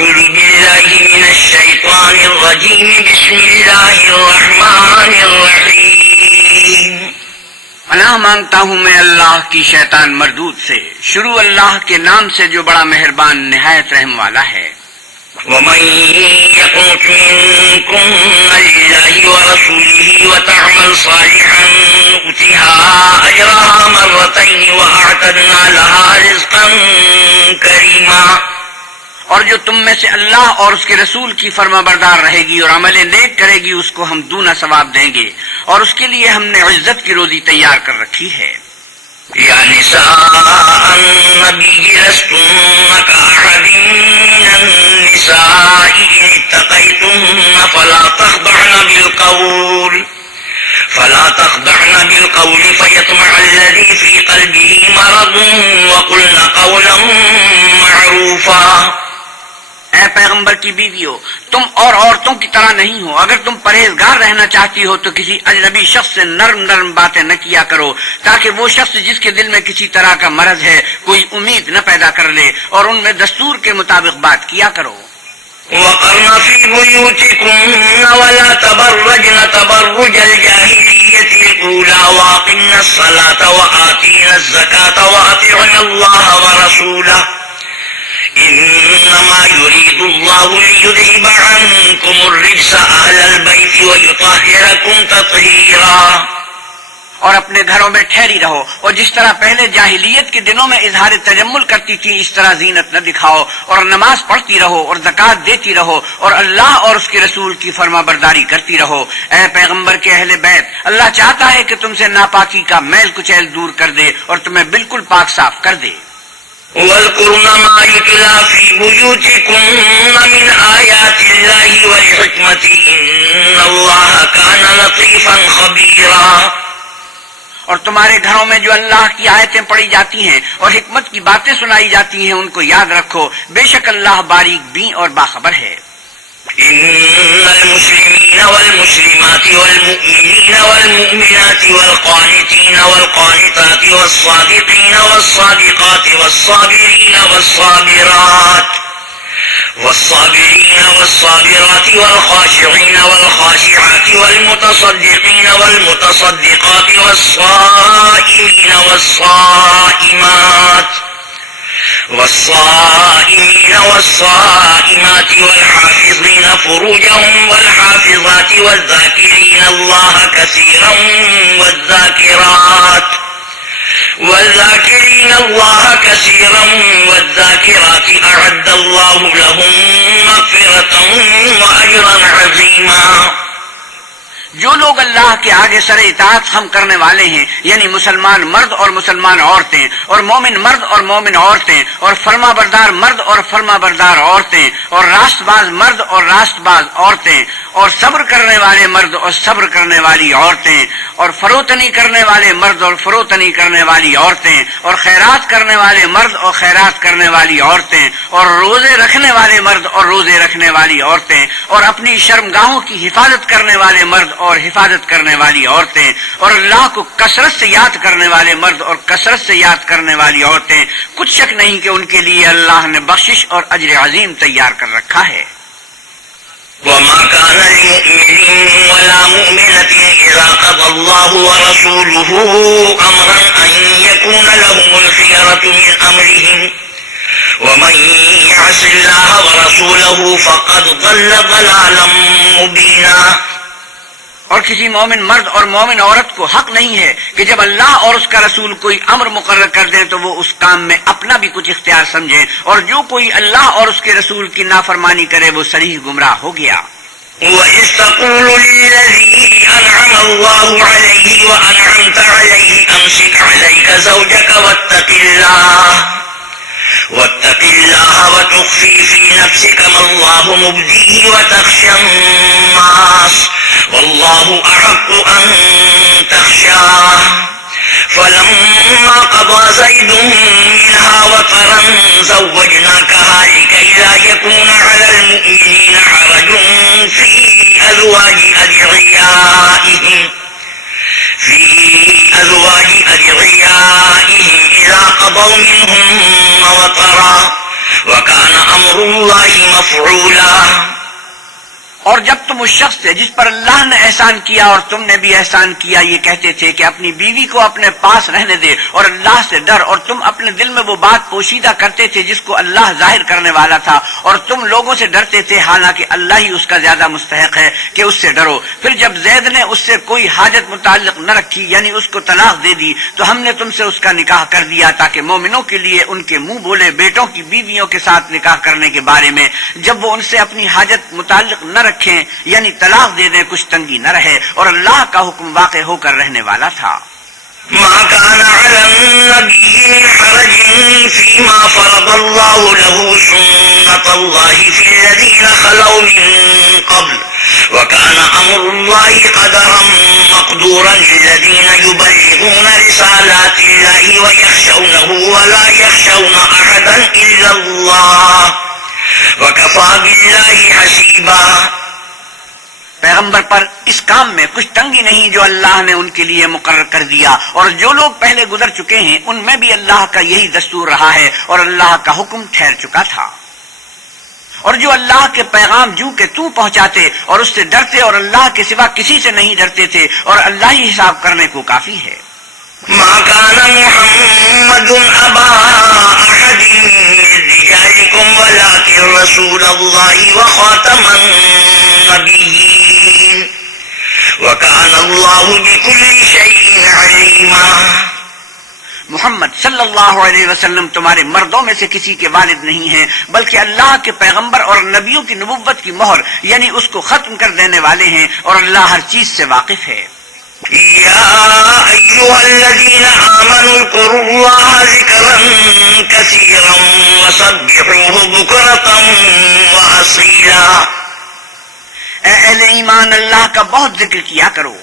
أعوذ بالله من الشيطان الرجيم بسم الله الرحمن الرحيم پناہ مانگتا ہوں میں اللہ کی شیطان مردود سے، شروع اللہ کے نام سے جو بڑا مہربان نہایت رحم والا ہے۔ ومن يقنط منكن لله ورسوله وتعمل صالحا نؤتها أجرها مرتين وأعتدنا لها رزقا كريما۔ اور جو تم میں سے اللہ اور اس کے رسول کی فرما بردار رہے گی اور عمل نیک کرے گی، اس کو ہم دونا ثواب دیں گے، اور اس کے لیے ہم نے عزت کی روزی تیار کر رکھی ہے۔ یا نساء النبی لستن كأحد من النساء إن اتقيتن فلا تخضعن بالقول فيطمع الذي في قلبه مرض وقلن قولا معروفا۔ اے پیغمبر کی بیویوں، تم اور عورتوں کی طرح نہیں ہو۔ اگر تم پرہیزگار رہنا چاہتی ہو تو کسی اجنبی شخص سے نرم نرم باتیں نہ کیا کرو، تاکہ وہ شخص جس کے دل میں کسی طرح کا مرض ہے کوئی امید نہ پیدا کر لے، اور ان میں دستور کے مطابق بات کیا کرو۔ وقرن في بيوتكن ولا تبرجن تبرج الجاهلية الأولى وأقمن الصلاة وآتينا الزكاة وأطعنا الله ورسوله إنما يريد الله ليذهب عنكم الرجس أهل البيت ويطهركم تطهيرا۔ اور اپنے گھروں میں ٹھہری رہو، اور جس طرح پہلے جاہلیت کے دنوں میں اظہار تجمل کرتی تھی اس طرح زینت نہ دکھاؤ، اور نماز پڑھتی رہو اور زکوٰۃ دیتی رہو، اور اللہ اور اس کے رسول کی فرما برداری کرتی رہو۔ اے پیغمبر کے اہل بیت، اللہ چاہتا ہے کہ تم سے ناپاکی کا میل کچیل دور کر دے اور تمہیں بالکل پاک صاف کر دے۔ وَاذْكُرْنَ مَا يُتْلَىٰ فِي بُيُوتِكُنَّ مِنْ آيَاتِ اللَّهِ وَالْحِكْمَةِ إِنَّ اللَّهَ كَانَ لَطِيفًا خَبِيرًا۔ اور تمہارے گھروں میں جو اللہ کی آیتیں پڑھی جاتی ہیں اور حکمت کی باتیں سنائی جاتی ہیں، ان کو یاد رکھو، بے شک اللہ باریک بین اور باخبر ہے۔ إن المسلمين والمسلمات والمؤمنين والمؤمنات والقانتين والقانتات والصادقين والصادقات والصابرين والصابرات والخاشعين والخاشعات والمتصدقين والمتصدقات والصائمين والصائمات والحافظين فروجهم والحافظات والذاكرين الله كثيرا والذاكرات أعد الله لهم مغفرة وأجرا عظيما۔ جو لوگ اللہ کے آگے سر اطاعت خم کرنے والے ہیں، یعنی مسلمان مرد اور مسلمان عورتیں، اور مومن مرد اور مومن عورتیں، اور فرما بردار مرد اور فرما بردار عورتیں، اور راست باز مرد اور راست باز عورتیں، اور صبر کرنے والے مرد اور صبر کرنے والی عورتیں، اور فروتنی کرنے والے مرد اور فروتنی کرنے والی عورتیں، اور خیرات کرنے والے مرد اور خیرات کرنے والی عورتیں، اور روزے رکھنے والے مرد اور روزے رکھنے والی عورتیں، اور اپنی شرمگاہوں کی حفاظت کرنے والے مرد اور حفاظت کرنے والی عورتیں، اور اللہ کو کثرت سے یاد کرنے والے مرد اور کثرت سے یاد کرنے والی عورتیں، کچھ شک نہیں کہ ان کے لیے اللہ نے بخشش اور اجر عظیم تیار کر رکھا ہے۔ وما كان لمؤمن ولا مؤمنة إذا قضى الله ورسوله أمرا أن يكون لهم الخيرة من أمرهم ومن يعص الله ورسوله فقد ضل ضلالا مبينا۔ اور کسی مومن مرد اور مومن عورت کو حق نہیں ہے کہ جب اللہ اور اس کا رسول کوئی امر مقرر کر دیں تو وہ اس کام میں اپنا بھی کچھ اختیار سمجھیں، اور جو کوئی اللہ اور اس کے رسول کی نافرمانی کرے وہ صریح گمراہ ہو گیا۔ وَإِذْ تَقُولُ لِلَّذِي أَنْعَمَ اللَّهُ عَلَيْهِ وَأَنْعَمْتَ عَلَيْهِ أَمْسِكْ عَلَيْكَ زَوْجَكَ واتق الله وتخفي في نفسك ما الله مبديه وتخشى الناس والله أحق أن تخشاه فلما قضى زيد منها وطرا زوجناكها لكي لا يكون على المؤمنين حرج في أزواج أدعيائهم إذا قضوا منهم وطرا وكان أمر الله مفعولا. اور جب تم اس شخص سے جس پر اللہ نے احسان کیا اور تم نے بھی احسان کیا یہ کہتے تھے کہ اپنی بیوی کو اپنے پاس رہنے دے اور اللہ سے ڈر، اور تم اپنے دل میں وہ بات پوشیدہ کرتے تھے جس کو اللہ ظاہر کرنے والا تھا، اور تم لوگوں سے ڈرتے تھے حالانکہ اللہ ہی اس کا زیادہ مستحق ہے کہ اس سے ڈرو. پھر جب زید نے اس سے کوئی حاجت متعلق نہ رکھی یعنی اس کو طلاق دے دی تو ہم نے تم سے اس کا نکاح کر دیا تاکہ مومنوں کے لیے ان کے منہ بولے بیٹوں کی بیویوں کے ساتھ نکاح کرنے کے بارے میں جب وہ ان سے اپنی حاجت متعلق نہ رکھیں یعنی طلاق دے دیں کچھ تنگی نہ رہے، اور اللہ کا حکم واقع ہو کر رہنے والا تھا. ما كان على النبي من حرج فيما فرض الله له سنة الله في الذين خلوا من قبل وكان أمر الله قدرا مقدورا للذين يبلغون رسالات الله ويخشونه ولا يخشون أحدا إلا الله وكفى بالله حسيبا. پیغمبر پر اس کام میں کچھ تنگی نہیں جو اللہ نے ان کے لیے مقرر کر دیا، اور جو لوگ پہلے گزر چکے ہیں ان میں بھی اللہ کا یہی دستور رہا ہے اور اللہ کا حکم ٹھہر چکا تھا. اور جو اللہ کے پیغام جو کہ تو پہنچاتے اور اس سے ڈرتے اور اللہ کے سوا کسی سے نہیں ڈرتے تھے، اور اللہ ہی حساب کرنے کو کافی ہے. ما كان محمد أبا أحد من رجالكم ولكن رسول الله وخاتم النبيين وكان الله بكل شيء عليما. محمد صلی اللہ علیہ وسلم تمہارے مردوں میں سے کسی کے والد نہیں ہیں بلکہ اللہ کے پیغمبر اور نبیوں کی نبوت کی مہر یعنی اس کو ختم کر دینے والے ہیں، اور اللہ ہر چیز سے واقف ہے. يا أيها الذين آمنوا اذكروا الله ذكرا كثيرا وسبحوه بكرة وأصيلا. اے اہل ایمان اللہ کا بہت ذکر کیا کرو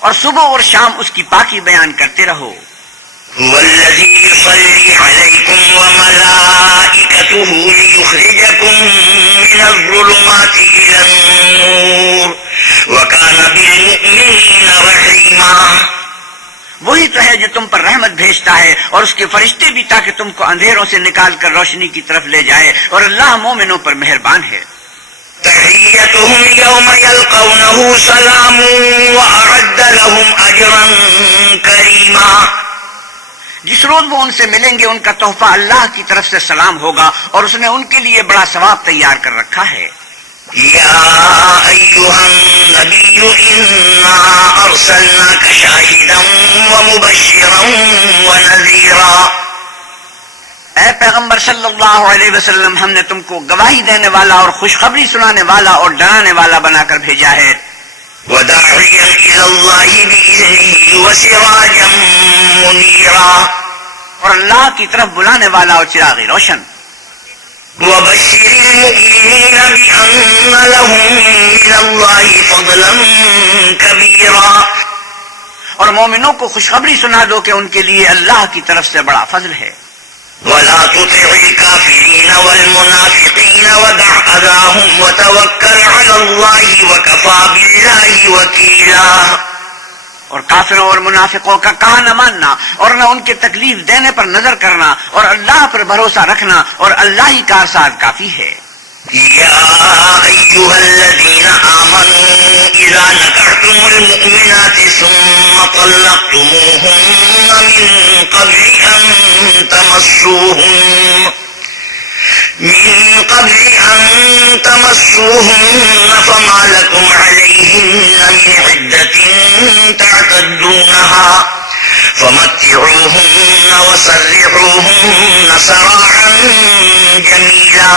اور صبح اور شام اس کی پاکی بیان کرتے رہو. هو الذي يصلي عليكم وملائكته ليخرجكم من الظلمات إلى النور وكان بالمؤمنين رحيما. وہی تو ہے جو تم پر رحمت بھیجتا ہے اور اس کے فرشتے بھی تاکہ تم کو اندھیروں سے نکال کر روشنی کی طرف لے جائے، اور اللہ مومنوں پر مہربان ہے. تحيتهم يوم يلقونه سلام وأعد لهم أجرا كريما. جس روز وہ ان سے ملیں گے ان کا تحفہ اللہ کی طرف سے سلام ہوگا، اور اس نے ان کے لیے بڑا ثواب تیار کر رکھا ہے. يا أيها النبي إنا أرسلناك شاهدا ومبشرا ونذيرا. اے پیغمبر صلی اللہ علیہ وسلم ہم نے تم کو گواہی دینے والا اور خوشخبری سنانے والا اور ڈرانے والا بنا کر بھیجا ہے. وداعيا إلى الله بإذنه وسراجا منيرا. اور اللہ کی طرف بلانے والا اور چراغ روشن. وبشر المؤمنين بأن لهم من الله فضلا كبيرا. اور مومنوں کو خوشخبری سنا دو کہ ان کے لیے اللہ کی طرف سے بڑا فضل ہے. ولا تطع الكافرين والمنافقين ودع أذاهم وتوكل على الله وكفى بالله وكيلا. اور کافروں اور منافقوں کا کہا نہ ماننا اور نہ ان کے تکلیف دینے پر نظر کرنا اور اللہ پر بھروسہ رکھنا، اور اللہ ہی کارساز کافی ہے. يا أيها الذين آمنوا إذا نكحتم المؤمنات ثم طلقتموهن من قبل أن تمسوهن فما لكم عليهن من عدة تعتدونها فمتعوهن وسرحوهن سراحا جميلا.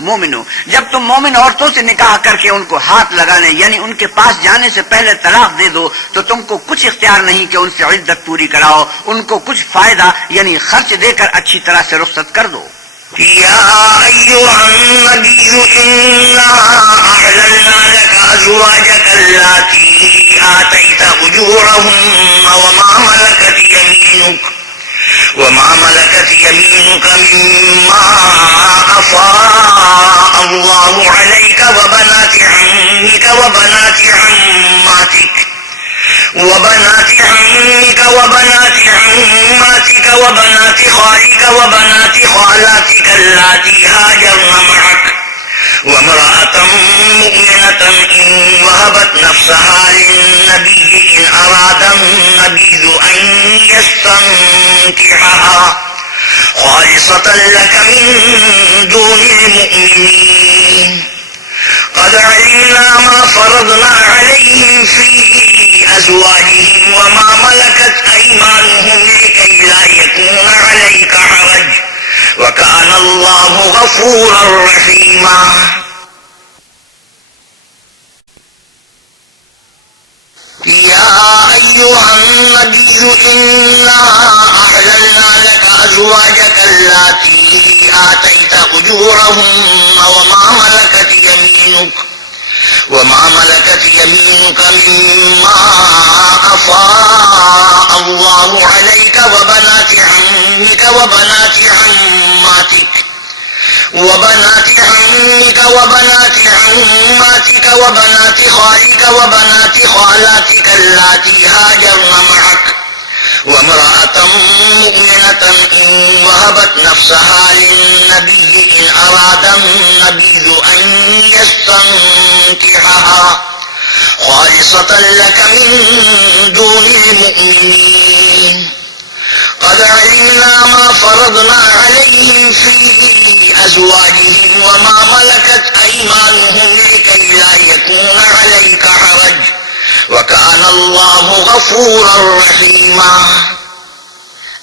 مومنو، جب تم مومن عورتوں سے نکاح کر کے ان کو ہاتھ لگانے یعنی ان کے پاس جانے سے پہلے طلاق دے دو تو تم کو کچھ اختیار نہیں کہ ان سے عدت پوری کراؤ، ان کو کچھ فائدہ یعنی خرچ دے کر اچھی طرح سے رخصت کر دو. يا أيها النبي إنا أحللنا لك أزواجك اللاتي آتيت أجورهن وما ملكت يمينك مما أفاء الله عليك وبنات عمك وبنات عماتك وبنات عمك وبنات عماتك وبنات خالك وبنات خالاتك اللاتي هاجرن معك وامرأة مؤمنة إن وهبت نفسها للنبي إن أراد النبي أن يستنكحها خالصة لك من دون المؤمنين قد علمنا ما فرضنا عليهم في أزواجهم وما ملكت أيمانهم لكي لا يكون عليك حرج وكان الله غفورا رحيما يا أيها النبي إنا أحللنا لك أزواجك اللاتي آتيت أجورهن وما ملكت يمينك مما أفاء الله عليك وبنات عمك وبنات عماتك وبنات خالك وبنات خالاتك اللاتي هاجرن معك وامرأة مؤمنة إن وهبت نفسها للنبي إن أراد النبي أن يستنكحها خالصة لك من دون المؤمنين قد علمنا ما فرضنا عليهم في أزواجهم وما ملكت أيمانهم لكي لا يكون عليك حرج وكان الله غفورا رحيما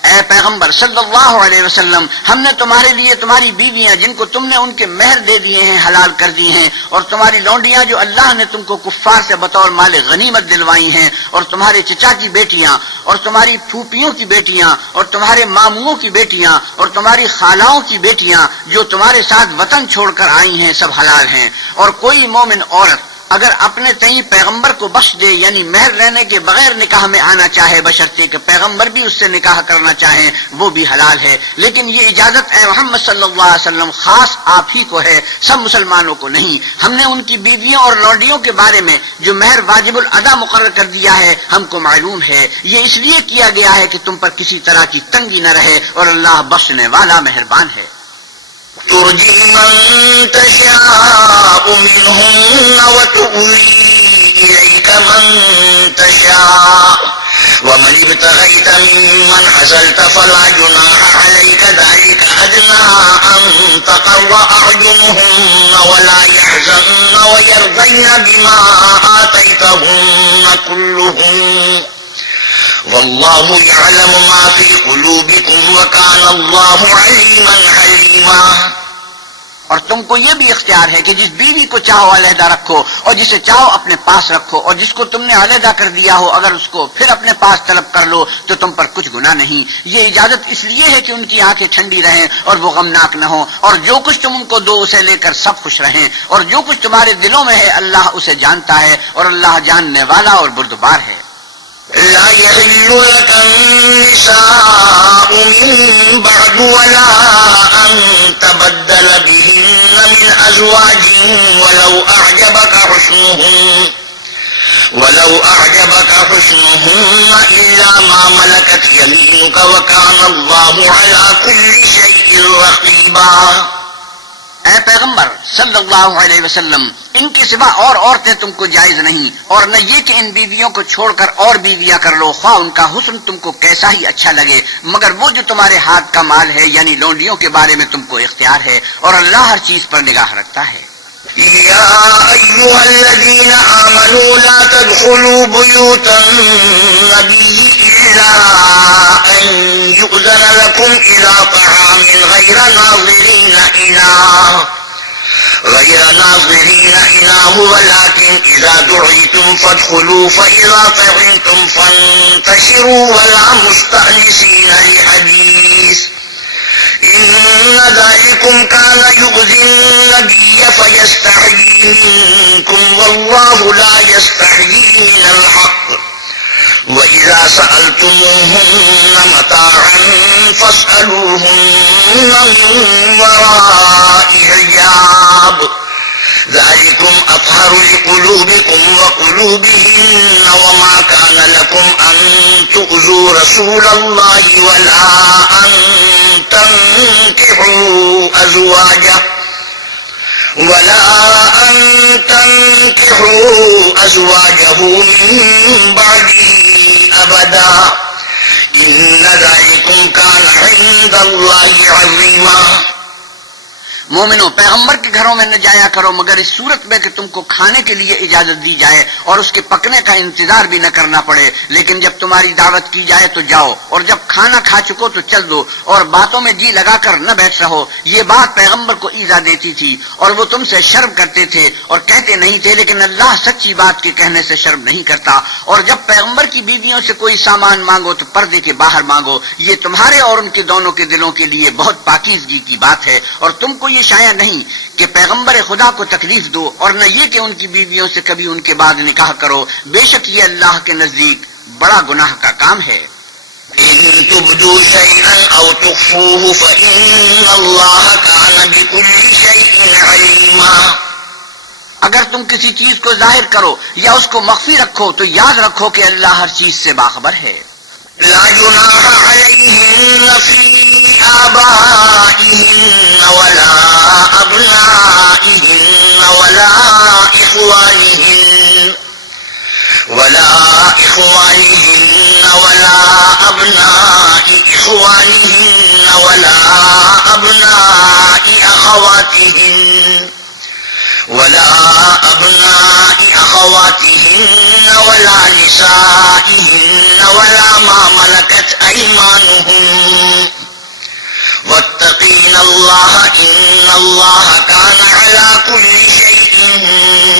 اے پیغمبر صلی اللہ علیہ وسلم، ہم نے تمہارے لیے تمہاری بیویاں جن کو تم نے ان کے مہر دے دیے ہیں حلال کر دی ہیں، اور تمہاری لونڈیاں جو اللہ نے تم کو کفار سے بطور مال غنیمت دلوائی ہیں، اور تمہارے چچا کی بیٹیاں اور تمہاری پھوپھیوں کی بیٹیاں اور تمہارے ماموں کی بیٹیاں اور تمہاری خالاؤں کی بیٹیاں جو تمہارے ساتھ وطن چھوڑ کر آئی ہیں، سب حلال ہیں۔ اور کوئی مومن عورت اگر اپنے تئیں پیغمبر کو بخش دے، یعنی مہر لینے کے بغیر نکاح میں آنا چاہے، بشرطے کہ پیغمبر بھی اس سے نکاح کرنا چاہیں، وہ بھی حلال ہے۔ لیکن یہ اجازت اے محمد صلی اللہ علیہ وسلم خاص آپ ہی کو ہے، سب مسلمانوں کو نہیں۔ ہم نے ان کی بیویوں اور لونڈیوں کے بارے میں جو مہر واجب الادا مقرر کر دیا ہے ہم کو معلوم ہے، یہ اس لیے کیا گیا ہے کہ تم پر کسی طرح کی تنگی نہ رہے، اور اللہ بخشنے والا مہربان ہے۔ ترجي من تشاء منهن وتؤوي إليك من تشاء ومن ابتغيت ممن عزلت فلا جناح عليك ذلك أدنى أن تقر أعينهن ولا يحزن ويرضين بما آتيتهن كلهن والله يعلم ما في قلوبكم وكان الله عليما حليما۔ اور تم کو یہ بھی اختیار ہے کہ جس بیوی کو چاہو علیحدہ رکھو اور جسے چاہو اپنے پاس رکھو، اور جس کو تم نے علیحدہ کر دیا ہو اگر اس کو پھر اپنے پاس طلب کر لو تو تم پر کچھ گناہ نہیں۔ یہ اجازت اس لیے ہے کہ ان کی آنکھیں ٹھنڈی رہیں اور وہ غمناک نہ ہوں، اور جو کچھ تم ان کو دو اسے لے کر سب خوش رہیں، اور جو کچھ تمہارے دلوں میں ہے اللہ اسے جانتا ہے، اور اللہ جاننے والا اور بردبار ہے۔ لا يحل لك النساء من بعد ولا أن تبدل بهن من أزواج ولو أعجبك حسنهن إلا ما ملكت يمينك وكان الله على كل شيء رقيبا۔ اے پیغمبر صلی اللہ علیہ وسلم، ان کے سوا اور عورتیں تم کو جائز نہیں، اور نہ یہ کہ ان بیویوں کو چھوڑ کر اور بیویاں کر لو، خواہ ان کا حسن تم کو کیسا ہی اچھا لگے، مگر وہ جو تمہارے ہاتھ کا مال ہے یعنی لونڈیوں کے بارے میں تم کو اختیار ہے، اور اللہ ہر چیز پر نگاہ رکھتا ہے۔ يا أيها الذين آمنوا لا تدخلوا بيوت النبي إلا أن يؤذن لكم إلى طعام غير ناظرين إناه ولكن إذا دعيتم فادخلوا فإذا طعمتم فانتشروا ولا مستأنسين لحديث إن ذلكم كان يؤذي النبي فيستحيي منكم والله لا يستحيي من الحق وإذا سألتموهن متاعا فاسألوهن من وراء حجاب ذلكم أطهر لقلوبكم وقلوبهن وما كان لكم أن تؤذوا رسول الله ولا أن تنكحوا أزواجه من بعده أبدا إن ذلكم كان عند الله عظيما. مومنو، پیغمبر کے گھروں میں نہ جایا کرو مگر اس صورت میں کہ تم کو کھانے کے لیے اجازت دی جائے اور اس کے پکنے کا انتظار بھی نہ کرنا پڑے، لیکن جب تمہاری دعوت کی جائے تو جاؤ، اور جب کھانا کھا چکو تو چل دو، اور باتوں میں جی لگا کر نہ بیٹھ رہو. یہ بات پیغمبر کو ایذا دیتی تھی اور وہ تم سے شرم کرتے تھے اور کہتے نہیں تھے، لیکن اللہ سچی بات کے کہنے سے شرم نہیں کرتا. اور جب پیغمبر کی بیویوں سے کوئی سامان مانگو تو پردے کے باہر مانگو، یہ تمہارے اور ان کے دونوں کے دلوں کے لیے بہت پاکیزگی کی بات ہے. اور تم کو یہ شایع نہیں کہ پیغمبر خدا کو تکلیف دو، اور نہ یہ کہ ان کی بیویوں سے کبھی ان کے بعد نکاح کرو، بے شک یہ اللہ کے نزدیک بڑا گناہ کا کام ہے. إن تبدوا شيئا أو تخفوه فإن الله كان بكل شيء عليما. اگر تم کسی چیز کو ظاہر کرو یا اس کو مخفی رکھو تو یاد رکھو کہ اللہ ہر چیز سے باخبر ہے. لا جناح عليهن في آبائهن ولا أبنائهن ولا إخوانهن ولا أبناء إخوانهن ولا أبناء أخواتهن ولا نسائهن ولا ما ملكت أيمانهن واتقين الله إن الله كان على كل شيء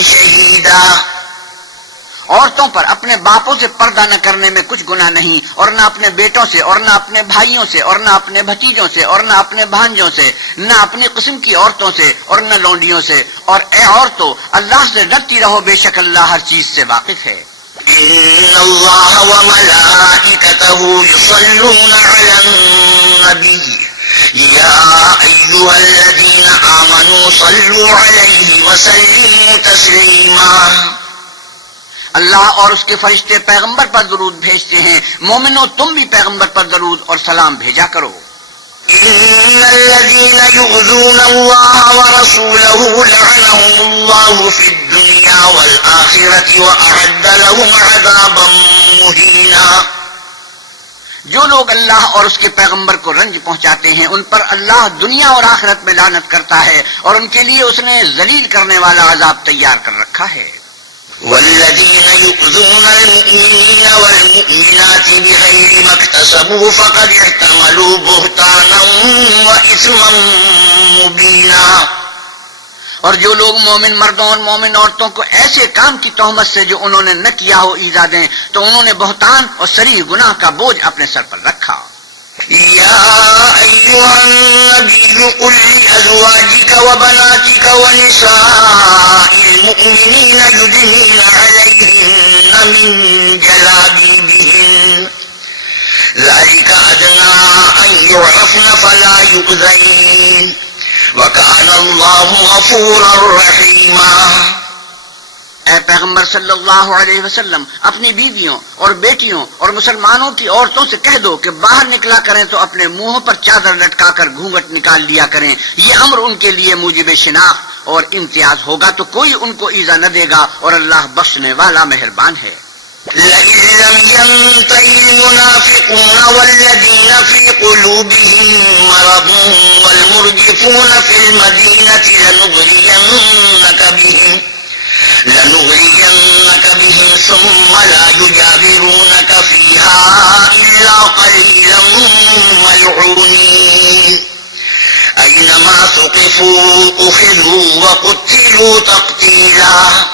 شهيدا. عورتوں پر اپنے باپوں سے پردہ نہ کرنے میں کچھ گناہ نہیں، اور نہ اپنے بیٹوں سے، اور نہ اپنے بھائیوں سے، اور نہ اپنے بھتیجوں سے، اور نہ اپنے بھانجوں سے، نہ اپنی قسم کی عورتوں سے، اور نہ لونڈیوں سے. اور اے عورتوں، اللہ سے ڈرتی رہو، بے شک اللہ ہر چیز سے واقف ہے. إن الله وملائكته يصلون على النبي يا أيها الذين آمنوا صلوا عليه وسلموا تسليما. اللہ اور اس کے فرشتے پیغمبر پر درود بھیجتے ہیں، مومنو تم بھی پیغمبر پر درود اور سلام بھیجا کرو. إن الذين يؤذون الله ورسوله لعنهم الله في الدنيا والآخرة وأعد لهم عذابا مهينا. جو لوگ اللہ اور اس کے پیغمبر کو رنج پہنچاتے ہیں ان پر اللہ دنیا اور آخرت میں لعنت کرتا ہے، اور ان کے لیے اس نے ذلیل کرنے والا عذاب تیار کر رکھا ہے. والذين يؤذون المؤمنين والمؤمنات بغير ما اكتسبوا فقد احتملوا بهتانا وإثما مبينا. اور جو لوگ مومن مردوں اور مومن عورتوں کو ایسے کام کی تہمت سے جو انہوں نے نہ کیا ہو ایذا دیں تو انہوں نے بہتان اور صریح گناہ کا بوجھ اپنے سر پر رکھا. يا أيها النبي قل لأزواجك وبناتك ونساء المؤمنين يدنين عليهن من جلابيبهن ذلك أدنى أن يعرفن فلا يؤذين وكان الله غفورا رحيما. اے پیغمبر صلی اللہ علیہ وسلم اپنی بیویوں اور بیٹیوں اور مسلمانوں کی عورتوں سے کہہ دو کہ باہر نکلا کریں تو اپنے منہوں پر چادر لٹکا کر گھونگھٹ نکال لیا کریں، یہ امر ان کے لیے موجب شناخت اور امتیاز ہوگا تو کوئی ان کو ایذا نہ دے گا، اور اللہ بخشنے والا مہربان ہے. لئن لم ينتهي المنافقون والذين في قلوبهم مرض والمرجفون في المدينة لنغرينك بهم ثم لا يجاورونك فيها إلا قليلا ملعونين أينما ثقفوا أخذوا وقتلوا تقتيلا.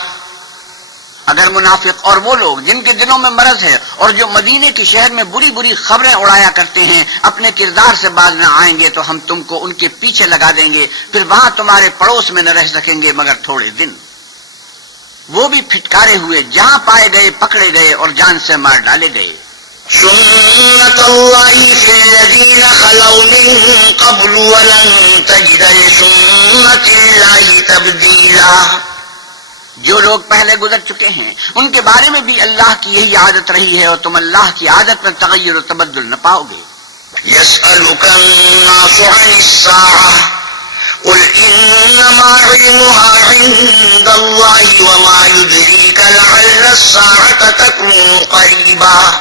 اگر منافق اور وہ لوگ جن کے دلوں میں مرض ہے اور جو مدینے کے شہر میں بری بری خبریں اڑایا کرتے ہیں اپنے کردار سے باز نہ آئیں گے تو ہم تم کو ان کے پیچھے لگا دیں گے، پھر وہاں تمہارے پڑوس میں نہ رہ سکیں گے مگر تھوڑے دن. وہ بھی پھٹکارے ہوئے، جہاں پائے گئے پکڑے گئے اور جان سے مار ڈالے گئے. سنت اللہ فی الذین خلوا من قبل ولن تجد لسنت اللہ تبدیلا. جو لوگ پہلے گزر چکے ہیں ان کے بارے میں بھی اللہ کی یہی عادت رہی ہے اور تم اللہ کی عادت میں تغیر و تبدل نہ پاؤ گے. يسألك الناس عن الساعة قل إنما علمها عند الله وما يدريك لعل الساعة تكون قريبا.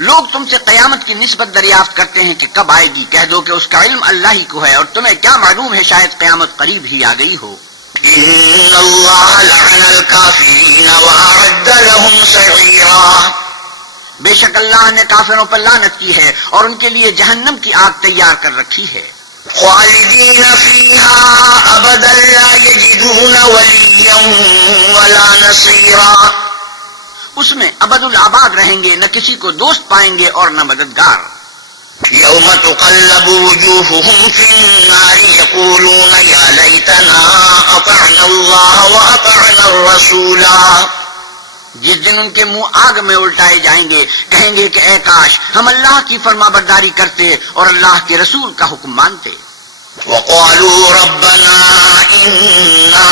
لوگ تم سے قیامت کی نسبت دریافت کرتے ہیں کہ کب آئے گی. کہہ دو کہ اس کا علم اللہ ہی کو ہے اور تمہیں کیا معلوم ہے شاید قیامت قریب ہی آ گئی ہو. إن الله لعن الكافرين وأعد لهم سعيرا. بے شک اللہ نے کافروں پر لعنت کی ہے اور ان کے لیے جہنم کی آگ تیار کر رکھی ہے. خالدين فيها أبدا لا يجدون وليا ولا نصيرا. اس میں ابد الآباد رہیں گے، نہ کسی کو دوست پائیں گے اور نہ مددگار. يوم تقلب وجوههم في النار يقولون يا ليتنا أطعنا الله وأطعنا الرسولا. جس دن ان کے منہ آگ میں الٹائے جائیں گے، کہیں گے کہ اے کاش ہم اللہ کی فرما برداری کرتے اور اللہ کے رسول کا حکم مانتے. وقالوا ربنا إنا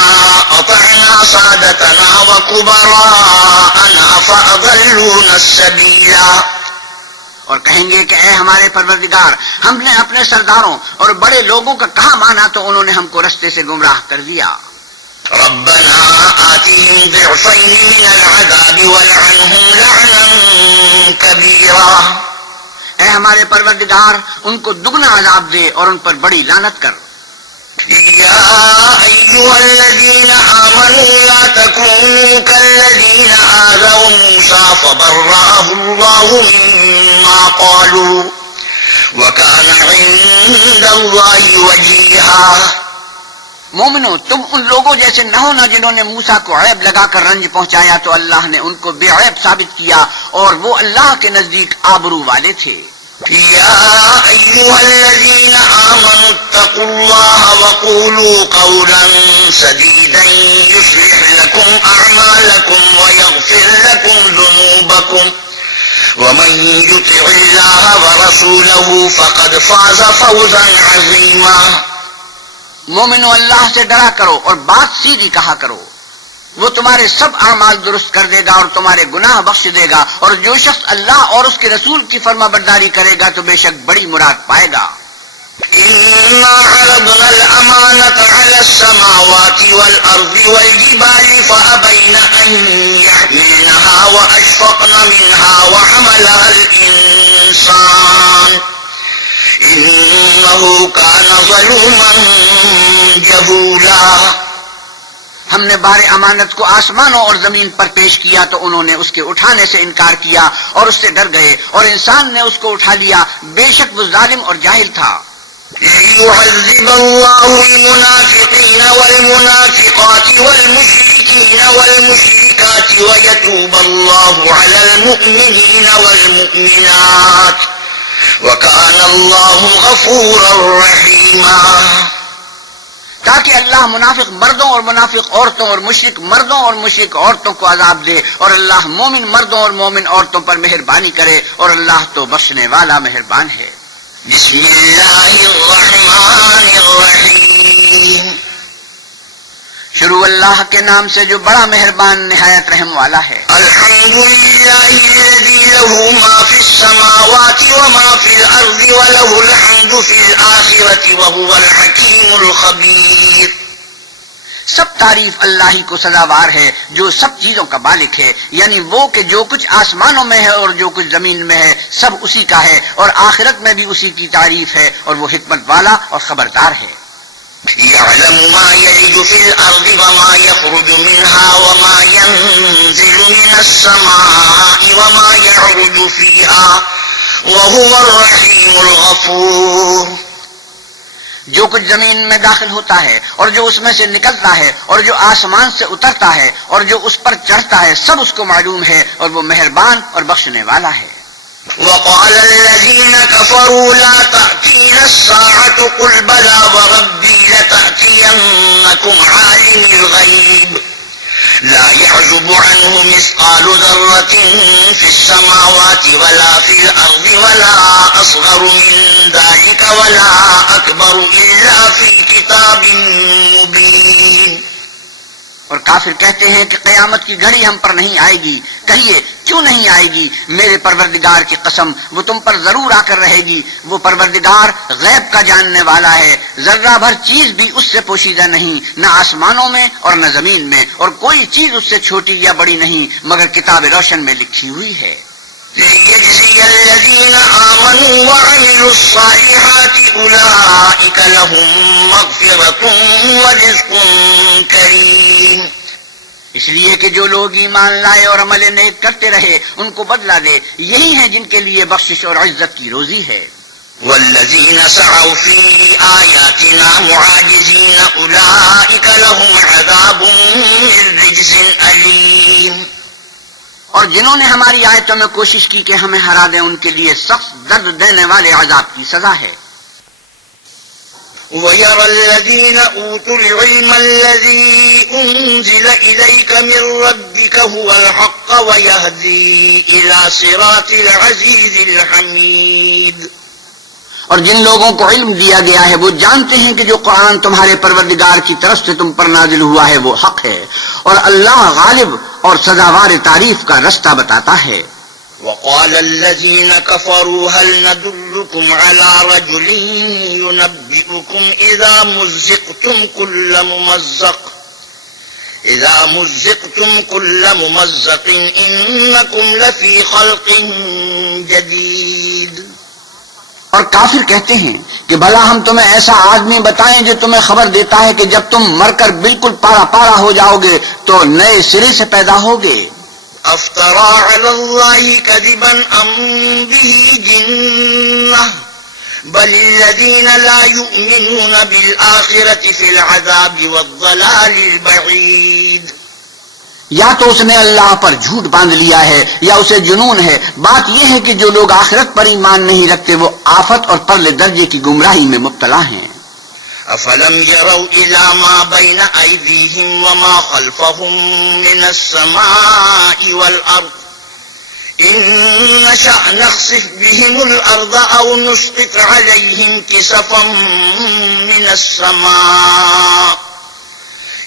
أطعنا سادتنا وكبراءنا فأضلونا السبيلا. اور کہیں گے کہ اے ہمارے پروردگار ہم نے اپنے سرداروں اور بڑے لوگوں کا کہا مانا تو انہوں نے ہم کو رستے سے گمراہ کر دیا. ربنا آتهم ضعفين من العذاب والعنهم لعنا كبيرا. اے ہمارے پروردگار ان کو دگنا عذاب دے اور ان پر بڑی لعنت کر. يا أيها الذين آمنوا لا تكونوا كالذين آذوا موسى فبرأه الله مما قالوا وكان عند الله وجيها. مومنو تم ان لوگوں جیسے نہ ہونا جنہوں نے موسیٰ کو عیب لگا کر رنج پہنچایا تو اللہ نے ان کو بے عیب ثابت کیا اور وہ اللہ کے نزدیک آبرو والے تھے. يا أيها الذين آمنوا اتقوا الله وقولوا قولا سديدا يصلح لكم أعمالكم ويغفر لكم ذنوبكم ومن يطع الله ورسوله فقد فاز فوزا عظيما. مومنو اللہ سے ڈرا کرو اور بات سیدھی کہا کرو، وہ تمہارے سب اعمال درست کر دے گا اور تمہارے گناہ بخش دے گا، اور جو شخص اللہ اور اس کے رسول کی فرما برداری کرے گا تو بے شک بڑی مراد پائے گا. إنا عرضنا الأمانة على السماوات والأرض والجبال فأبين أن يحملنها وأشفقن منها وحملها الإنسان إنه كان ظلوما جهولا. ہم نے بار امانت کو آسمانوں اور زمین پر پیش کیا تو انہوں نے اس کے اٹھانے سے انکار کیا اور اس سے ڈر گئے، اور انسان نے اس کو اٹھا لیا، بے شک وہ ظالم اور جاہل تھا. ليعذب الله المنافقين والمنافقات والمشركين والمشركات ويتوب الله على المؤمنين والمؤمنات وكان الله غفورا رحيما. تاکہ اللہ منافق مردوں اور منافق عورتوں اور مشرک مردوں اور مشرک عورتوں کو عذاب دے، اور اللہ مومن مردوں اور مومن عورتوں پر مہربانی کرے، اور اللہ تو بخشنے والا مہربان ہے. بسم اللہ الرحمن الرحیم. شروع اللہ کے نام سے جو بڑا مہربان نہایت رحم والا ہے. الحمد للہ الذی له ما فی السماوات وما فی الارض وله الحمد فی الآخرة وهو الحکیم الخبیر. سب تعریف اللہ ہی کو سزاوار ہے جو سب چیزوں کا مالک ہے، یعنی وہ کہ جو کچھ آسمانوں میں ہے اور جو کچھ زمین میں ہے سب اسی کا ہے، اور آخرت میں بھی اسی کی تعریف ہے، اور وہ حکمت والا اور خبردار ہے. يعلم ما يلج في الأرض وما يخرج منها وما ينزل من السماء وما يعرج فيها وهو الرحيم الغفور. جو کچھ زمین میں داخل ہوتا ہے اور جو اس میں سے نکلتا ہے اور جو آسمان سے اترتا ہے اور جو اس پر چڑھتا ہے سب اس کو معلوم ہے، اور وہ مہربان اور بخشنے والا ہے. وقال الذين كفروا لا تأتينا الساعة قل بلى وربي لتأتينكم عالم الغيب لا يعزب عنه مثقال ذرة في السماوات ولا في الأرض ولا أصغر من ذلك ولا أكبر إلا في كتاب مبين. اور کافر کہتے ہیں کہ قیامت کی گھڑی ہم پر نہیں آئے گی. کہیے کیوں نہیں آئے گی؟ میرے پروردگار کی قسم وہ تم پر ضرور آ کر رہے گی. وہ پروردگار غیب کا جاننے والا ہے. ذرہ بھر چیز بھی اس سے پوشیدہ نہیں، نہ آسمانوں میں اور نہ زمین میں، اور کوئی چیز اس سے چھوٹی یا بڑی نہیں مگر کتاب روشن میں لکھی ہوئی ہے. لِيَجْزِيَ الَّذِينَ آمَنُوا وَعَمِلُوا الصَّالِحَاتِ أُولَئِكَ لَهُم مَّغْفِرَةٌ وَرِزْقٌ كَرِيمٌ. اس لیے کہ جو لوگ ایمان لائے اور عمل نیک کرتے رہے ان کو بدلہ دے، یہی ہیں جن کے لیے بخشش اور عزت کی روزی ہے. وَالَّذِينَ سَعَوْا فِي آيَاتِنَا مُعَاجِزِينَ أُولَئِكَ لَهُمْ عَذَابٌ مِّن رِّجْزٍ أَلِيمٌ. اور جنہوں نے ہماری آیتوں میں کوشش کی کہ ہمیں ہرا دیں ان کے لیے سخت درد دینے والے عذاب کی سزا ہے. وَيَرَى الَّذِينَ أُوتُوا الْعِلْمَ الَّذِي أُنزِلَ إِلَيْكَ مِن رَّبِّكَ هُوَ الْحَقَّ وَيَهْدِي إِلَى صِرَاطِ الْعَزِيزِ الْحَمِيدِ. اور جن لوگوں کو علم دیا گیا ہے وہ جانتے ہیں کہ جو قرآن تمہارے پروردگار کی طرف سے تم پر نازل ہوا ہے وہ حق ہے، اور اللہ غالب اور سزاوار تعریف کا رستہ بتاتا ہے. وقال الذين كفروا هل ندلكم على رجل ينبئكم إذا مزقتم كل ممزق إنكم لفي خلق جديد. اور کافر کہتے ہیں کہ بھلا ہم تمہیں ایسا آدمی بتائیں جو تمہیں خبر دیتا ہے کہ جب تم مر کر بالکل پارا پارا ہو جاؤ گے تو نئے سرے سے پیدا ہوگے. افترى على الله كذبا ام به جنة بل الذين لا يؤمنون بالآخرة في العذاب والضلال البعيد. یا تو اس نے اللہ پر جھوٹ باندھ لیا ہے یا اسے جنون ہے. بات یہ ہے کہ جو لوگ آخرت پر ایمان نہیں رکھتے وہ آفت اور پرلے درجے کی گمراہی میں مبتلا ہیں. افلم يروا الى ما بين ايديهم وما خلفهم من السماء والارض ان نشأ نخسف بهم الارض او نسقط عليهم كسفا من السماء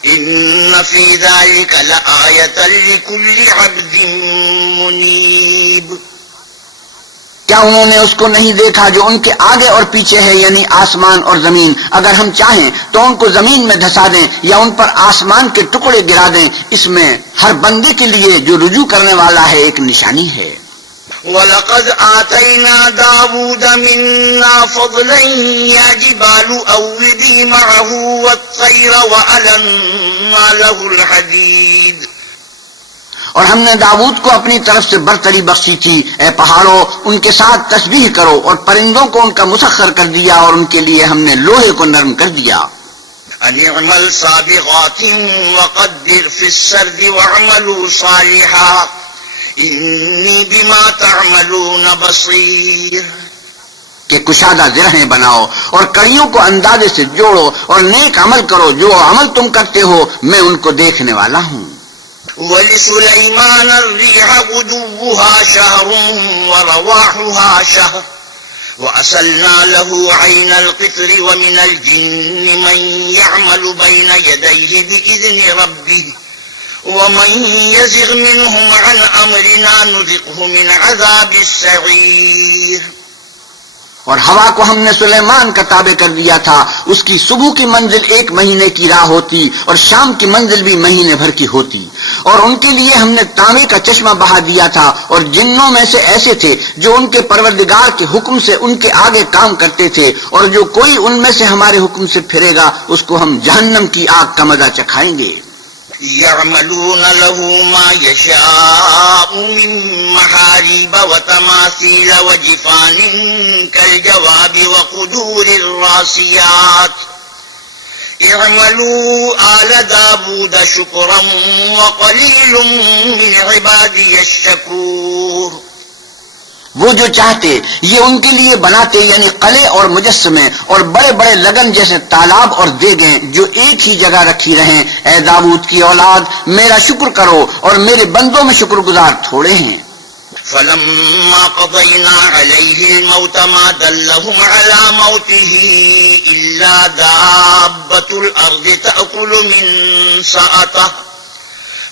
ان في ذلك لآية لكل عبد منيب. کیا انہوں نے اس کو نہیں دیکھا جو ان کے آگے اور پیچھے ہے، یعنی آسمان اور زمین؟ اگر ہم چاہیں تو ان کو زمین میں دھسا دیں یا ان پر آسمان کے ٹکڑے گرا دیں. اس میں ہر بندے کے لیے جو رجوع کرنے والا ہے ایک نشانی ہے. وَلَقَدْ آتَيْنَا دَاوُودَ مِنَّا فَضْلًا يَا جِبَالُ أَوِّبِي مَعَهُ وَالطَّيْرَ وَأَلَنَّا لَهُ الْحَدِيدَ. اور ہم نے داؤد کو اپنی طرف سے برتری بخشی تھی. اے پہاڑوں ان کے ساتھ تسبیح کرو، اور پرندوں کو ان کا مسخر کر دیا اور ان کے لیے ہم نے لوہے کو نرم کر دیا. أَنِ اعْمَلْ سَابِغَاتٍ وَقَدِّرْ فِي السَّرْدِ وَاعْمَلُوا صَالِحًا إِنِّي بِمَا تَعْمَلُونَ بَصِيرٌ. کہ کشادہ زرہیں بناؤ اور کڑیوں کو اندازے سے جوڑو اور نیک عمل کرو، جو عمل تم کرتے ہو میں ان کو دیکھنے والا ہوں. وَلِسُلَيْمَانَ الرِّيحَ غُدُوُّهَا شَهْرٌ وَرَوَاحُهَا شَهْرٌ وَأَسَلْنَا لَهُ عَيْنَ الْقِطْرِ وَمِنَ الْجِنِّ مَن يَعْمَلُ بَيْنَ يَدَيْهِ بِإِذْنِ رَبِّهِ وَمَن يَزِغْ مِنْهُمْ عَنْ أَمْرِنَا نُذِقْهُ مِنْ عَذَابِ السَّعِيرِ. اور ہوا کو ہم نے سلیمان کا تابع کر دیا تھا. اس کی صبح کی منزل 1 مہینے کی راہ ہوتی اور شام کی منزل بھی مہینے بھر کی ہوتی. اور ان کے لیے ہم نے تانبے کا چشمہ بہا دیا تھا. اور جنوں میں سے ایسے تھے جو ان کے پروردگار کے حکم سے ان کے آگے کام کرتے تھے، اور جو کوئی ان میں سے ہمارے حکم سے پھرے گا اس کو ہم جہنم کی آگ کا مزہ چکھائیں گے. يعملون له ما يشاء من محاريب وتماثيل وجفان كالجواب وقدور الراسيات اعملوا آل داود شكرا وقليل من عبادي الشكور. وہ جو چاہتے یہ ان کے لیے بناتے، یعنی قلعے اور مجسمے اور بڑے بڑے لگن جیسے تالاب اور دیگیں جو ایک ہی جگہ رکھی رہیں۔ اے داؤد کی اولاد، میرا شکر کرو اور میرے بندوں میں شکر گزار تھوڑے ہیں۔ فلما قضينا عليه الموت ما دلهم على موته إلا دابة الأرض تأكل من سأته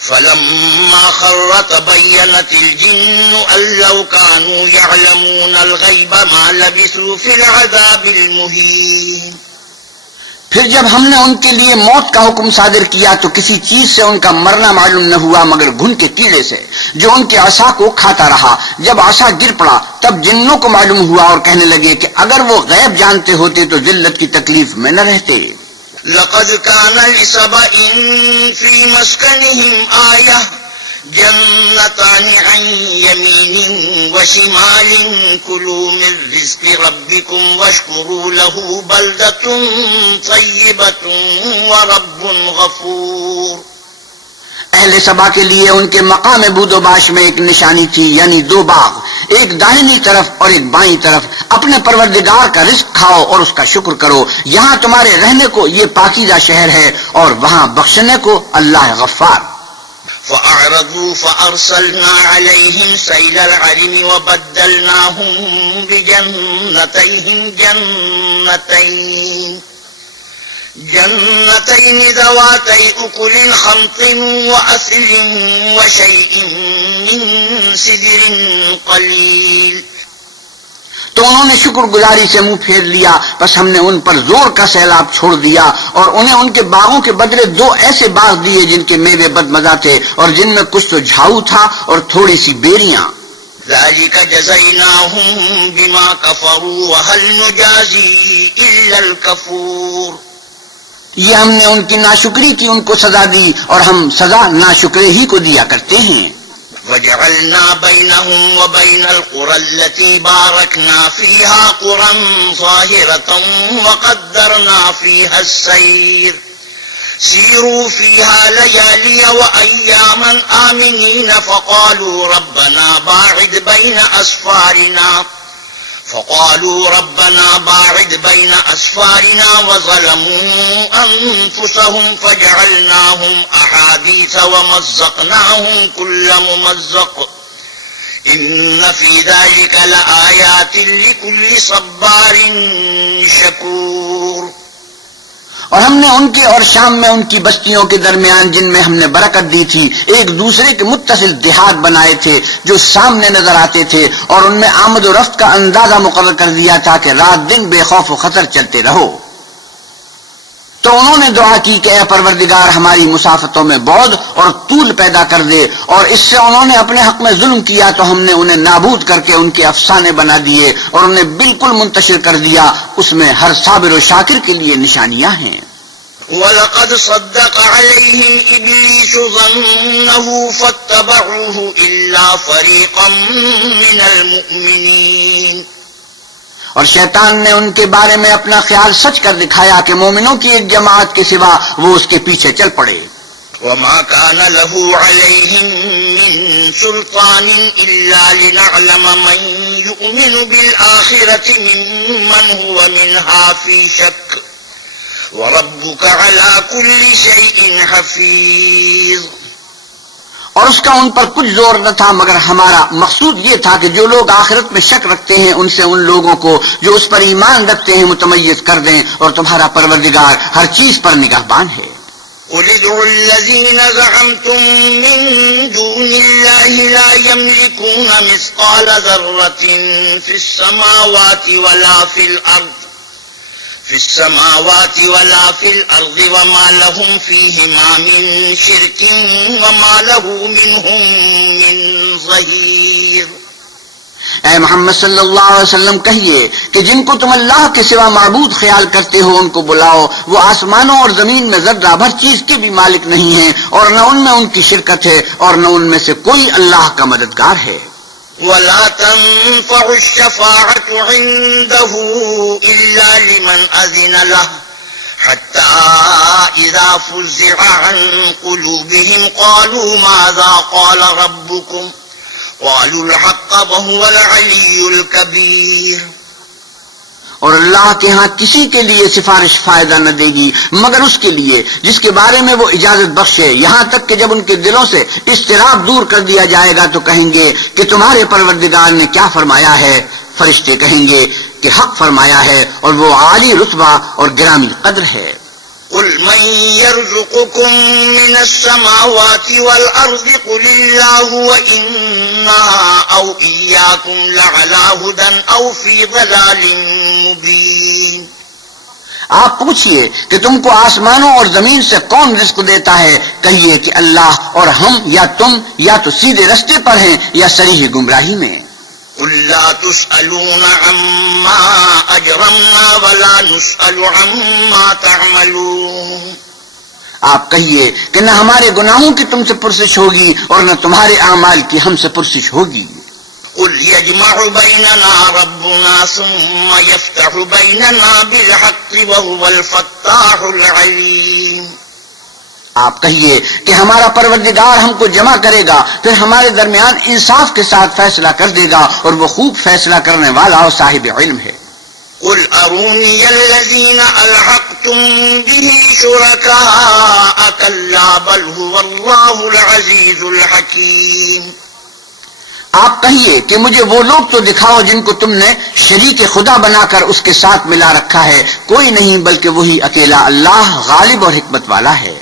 فلما خر تبينت الجن أن لو كانوا يعلمون الغيب ما لبثوا في العذاب المهين۔ پھر جب ہم نے ان کے لیے موت کا حکم صادر کیا تو کسی چیز سے ان کا مرنا معلوم نہ ہوا مگر گھن کے کیڑے سے جو ان کے عصا کو کھاتا رہا۔ جب عصا گر پڑا تب جنوں کو معلوم ہوا اور کہنے لگے کہ اگر وہ غیب جانتے ہوتے تو ذلت کی تکلیف میں نہ رہتے۔ لقد كان لسبإ في مسكنهم آية جنتان عن يمين وشمال كلوا من رزق ربكم واشكروا له بلدة طيبة ورب غفور۔ اہل سبا کے لیے ان کے مقام بود و باش میں ایک نشانی تھی، یعنی دو باغ، ایک داہنی طرف اور ایک بائیں طرف۔ اپنے پروردگار کا رزق کھاؤ اور اس کا شکر کرو، یہاں تمہارے رہنے کو یہ پاکیزہ شہر ہے اور وہاں بخشنے کو اللہ غفار۔ فأعرضوا فأرسلنا عليهم سيل العرم وبدلناهم بجنتيهم جنتين ذواتي أكل خمط وأثل وشيء من سدر قليل۔ تو انہوں نے شکر گزاری سے منہ پھیر لیا، بس ہم نے ان پر زور کا سیلاب چھوڑ دیا اور انہیں ان کے باغوں کے بدلے دو ایسے باغ دیے جن کے میوے بد مزہ تھے اور جن میں کچھ تو جھاؤ تھا اور تھوڑی سی بیریاں۔ ذلك جزيناهم بما كفروا وهل نجازي إلا الكفور۔ یہ ہم نے ان کی ناشکری کی ان کو سزا دی اور ہم سزا ناشکرے ہی کو دیا کرتے ہیں۔ وجعلنا بينهم وبين القرى التي باركنا فيها قرى ظاهرة وقدرنا فيها السير سيروا فيها ليالي وأياما آمنين فقالوا ربنا باعد بين أسفارنا وظلموا أنفسهم فجعلناهم أحاديث ومزقناهم كل ممزق إن في ذلك لآيات لكل صبار شكور۔ اور ہم نے ان کے اور شام میں ان کی بستیوں کے درمیان جن میں ہم نے برکت دی تھی ایک دوسرے کے متصل دیہات بنائے تھے جو سامنے نظر آتے تھے، اور ان میں آمد و رفت کا اندازہ مقرر کر دیا تھا کہ رات دن بے خوف و خطر چلتے رہو۔ تو انہوں نے دعا کی کہ اے پروردگار ہماری مسافتوں میں بعد اور طول پیدا کر دے، اور اس سے انہوں نے اپنے حق میں ظلم کیا تو ہم نے انہیں نابود کر کے ان کے افسانے بنا دیے اور انہیں بالکل منتشر کر دیا۔ اس میں ہر صابر و شاکر کے لیے نشانیاں ہیں۔ وَلَقَدْ صَدَّقَ عَلَيْهِمْ إِبْلِيسُ ظَنَّهُ فَاتَّبَعُوهُ إِلَّا فَرِيقًا مِّنَ الْمُؤْمِنِينَ۔ اور شیطان نے ان کے بارے میں اپنا خیال سچ کر دکھایا کہ مومنوں کی ایک جماعت کے سوا وہ اس کے پیچھے چل پڑے۔ وَمَا كَانَ لَهُ عَلَيْهِمْ مِنْ سُلْطَانٍ إِلَّا لِنَعْلَمَ مَنْ يُؤْمِنُ بِالْآخِرَةِ مِمَّنْ هُوَ مِنْهَا فِي شَكٍّ وَرَبُّكَ عَلَى كُلِّ شَيْءٍ حَفِيظٌ۔ اور اس کا ان پر کچھ زور نہ تھا مگر ہمارا مقصود یہ تھا کہ جو لوگ آخرت میں شک رکھتے ہیں ان سے ان لوگوں کو جو اس پر ایمان رکھتے ہیں متمیز کر دیں، اور تمہارا پروردگار ہر چیز پر نگہبان ہے۔ قُلِ ادْعُوا الَّذِينَ زَعَمْتُم مِّن دُونِ اللَّهِ لَا يَمْلِكُونَ مِثْقَالَ ذَرَّةٍ فِي السَّمَاوَاتِ وَلَا فِي الْأَرْضِ وَمَا لَهُمْ فِيهِمَا مِن شِرْكٍ وَمَا لَهُ مِنْهُم مِّن ظَهِيرٍ۔ اے محمد صلی اللہ علیہ وسلم کہیے کہ جن کو تم اللہ کے سوا معبود خیال کرتے ہو ان کو بلاؤ، وہ آسمانوں اور زمین میں ذرہ بھر چیز کے بھی مالک نہیں ہیں، اور نہ ان میں ان کی شرکت ہے اور نہ ان میں سے کوئی اللہ کا مددگار ہے۔ وَلَا تَنفَعُ الشَّفَاعَةُ عِندَهُ إِلَّا لِمَنْ أَذِنَ لَهُ حَتَّى إِذَا فُزِّعَ عَنْ قُلُوبِهِمْ قَالُوا مَاذَا قَالَ رَبُّكُمْ قالوا الحق وهو العلي الكبير. اور اللہ کے ہاں کسی کے لیے سفارش فائدہ نہ دے گی مگر اس کے لیے جس کے بارے میں وہ اجازت بخشے، یہاں تک کہ جب ان کے دلوں سے اضطراب دور کر دیا جائے گا تو کہیں گے کہ تمہارے پروردگار نے کیا فرمایا ہے؟ فرشتے کہیں گے کہ حق فرمایا ہے اور وہ عالی رتبہ اور گرامی قدر ہے. قل من يرزقكم من السماوات والأرض قل الله وإنا أو إياكم لعلى هدى أو في ضلال مبين. آپ پوچھئے کہ تم کو آسمانوں اور زمین سے کون رزق دیتا ہے؟ کہیے کہ اللہ، اور ہم یا تم یا تو سیدھے رستے پر ہیں یا صریح گمراہی میں. قل لا تسألون عما أجرمنا ولا نسأل عما تعملون. آپ کہیے کہ نہ ہمارے گناہوں کی تم سے پرسش ہوگی اور نہ تمہارے اعمال کی ہم سے پرسش ہوگی. قل يجمع بيننا ربنا ثم يفتح بيننا بالحق وهو الفتاح العليم. آپ کہیے کہ ہمارا پروردگار ہم کو جمع کرے گا، پھر ہمارے درمیان انصاف کے ساتھ فیصلہ کر دے گا اور وہ خوب فیصلہ کرنے والا اور صاحب علم ہے. قل أروني الذين ألحقتم به شركاء كلا بل هو الله العزيز الحكيم. آپ کہیے کہ مجھے وہ لوگ تو دکھاؤ جن کو تم نے شریک خدا بنا کر اس کے ساتھ ملا رکھا ہے. کوئی نہیں بلکہ وہی اکیلا اللہ غالب اور حکمت والا ہے.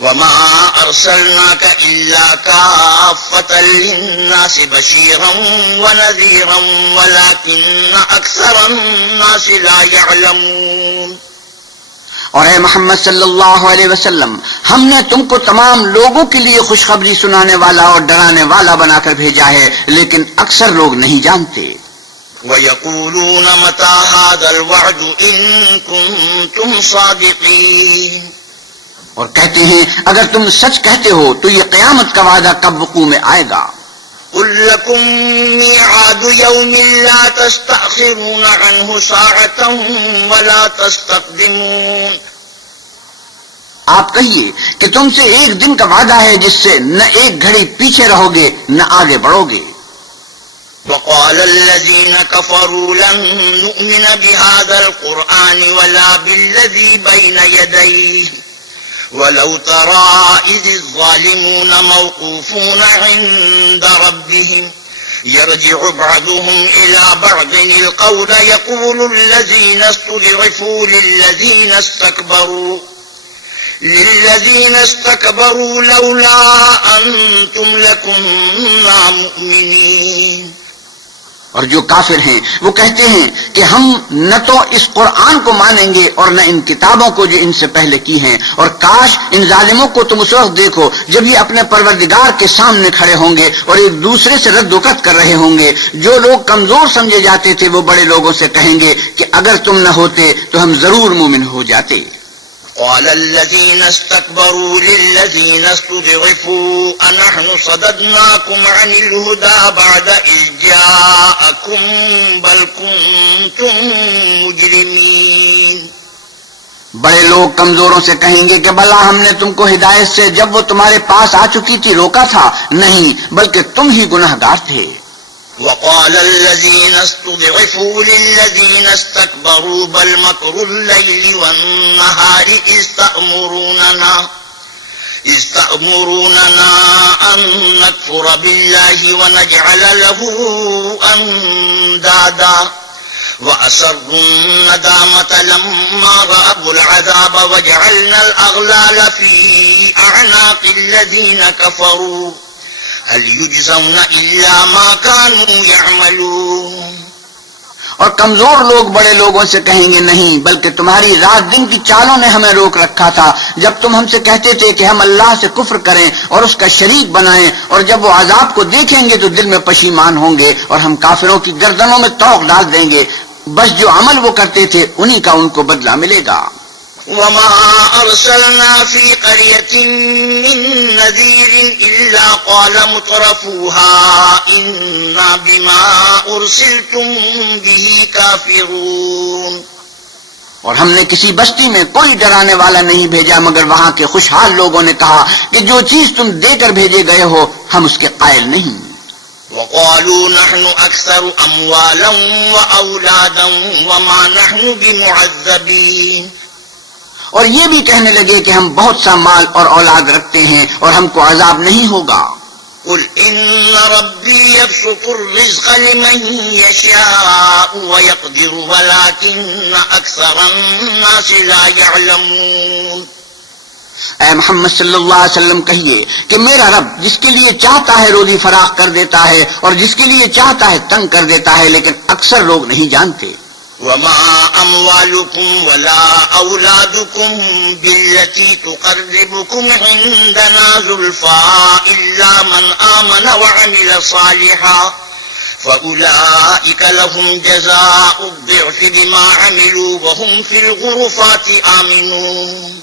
وما أرسلناك إلا كافة للناس بشيرا ونذيرا ولكن أكثر الناس لا يعلمون. اور اے محمد صلی اللہ علیہ وسلم، ہم نے تم کو تمام لوگوں کے لیے خوشخبری سنانے والا اور ڈرانے والا بنا کر بھیجا ہے، لیکن اکثر لوگ نہیں جانتے. ويقولون متى هذا الوعد إن كنتم صادقين. اور کہتے ہیں اگر تم سچ کہتے ہو تو یہ قیامت کا وعدہ کب وقوع میں آئے گا؟ قل لكم ميعاد يوم لا تستأخرون عنه ساعة ولا تستقدمون. آپ کہیے کہ تم سے ایک دن کا وعدہ ہے جس سے نہ ایک گھڑی پیچھے رہو گے نہ آگے بڑھو گے. وقال الذين كفروا لن نؤمن بهذا القرآن ولا بالذي بين يديه ولو ترى إذ الظالمون موقوفون عند ربهم يرجع بعضهم إلى بعض القول يقول الذين استضعفوا للذين استكبروا لولا أنتم لكنا مؤمنين. اور جو کافر ہیں وہ کہتے ہیں کہ ہم نہ تو اس قرآن کو مانیں گے اور نہ ان کتابوں کو جو ان سے پہلے کی ہیں، اور کاش ان ظالموں کو تم اس وقت دیکھو جب یہ اپنے پروردگار کے سامنے کھڑے ہوں گے اور ایک دوسرے سے رد و کت کر رہے ہوں گے. جو لوگ کمزور سمجھے جاتے تھے وہ بڑے لوگوں سے کہیں گے کہ اگر تم نہ ہوتے تو ہم ضرور مومن ہو جاتے. قال الذين استكبروا للذين استضعفوا أنحن صددناكم عن الهدى بعد إذ جاءكم بل كنتم مجرمين. بڑے لوگ کمزوروں سے کہیں گے کہ بھلا ہم نے تم کو ہدایت سے جب وہ تمہارے پاس آ چکی تھی روکا تھا؟ نہیں، بلکہ تم ہی گناہگار تھے. وقال الذين استضعفوا للذين استكبروا بل مكر الليل والنهار إذ تأمروننا أن نكفر بالله ونجعل له أندادا وأسروا الندامة لما رأوا العذاب وجعلنا الأغلال في أعناق الذين كفروا هل يجزون إلا ما كانوا يعملون. اور کمزور لوگ بڑے لوگوں سے کہیں گے نہیں، بلکہ تمہاری رات دن کی چالوں نے ہمیں روک رکھا تھا جب تم ہم سے کہتے تھے کہ ہم اللہ سے کفر کریں اور اس کا شریک بنائیں، اور جب وہ عذاب کو دیکھیں گے تو دل میں پشیمان ہوں گے اور ہم کافروں کی گردنوں میں طوق ڈال دیں گے. بس جو عمل وہ کرتے تھے انہی کا ان کو بدلہ ملے گا. وما أرسلنا في قرية من نذير إلا قال مترفوها إنا بما أرسلتم به كافرون. اور ہم نے کسی بستی میں کوئی ڈرانے والا نہیں بھیجا مگر وہاں کے خوشحال لوگوں نے کہا کہ جو چیز تم دے کر بھیجے گئے ہو ہم اس کے قائل نہیں. وقالوا نحن أكثر أموالا وأولادا وما نحن بمعذبين. اور یہ بھی کہنے لگے کہ ہم بہت سا مال اور اولاد رکھتے ہیں اور ہم کو عذاب نہیں ہوگا. قل إن ربي يبسط الرزق لمن يشاء ويقدر ولكن أكثر الناس لا يعلمون. اے محمد صلی اللہ علیہ وسلم کہیے کہ میرا رب جس کے لیے چاہتا ہے روزی فراخ کر دیتا ہے اور جس کے لیے چاہتا ہے تنگ کر دیتا ہے، لیکن اکثر لوگ نہیں جانتے. وما أموالكم ولا أولادكم بالتي تقربكم عندنا زلفى إلا من آمن وعمل صالحا فأولئك لهم جزاء الضعف بما عملوا وهم في الغرفات آمنون.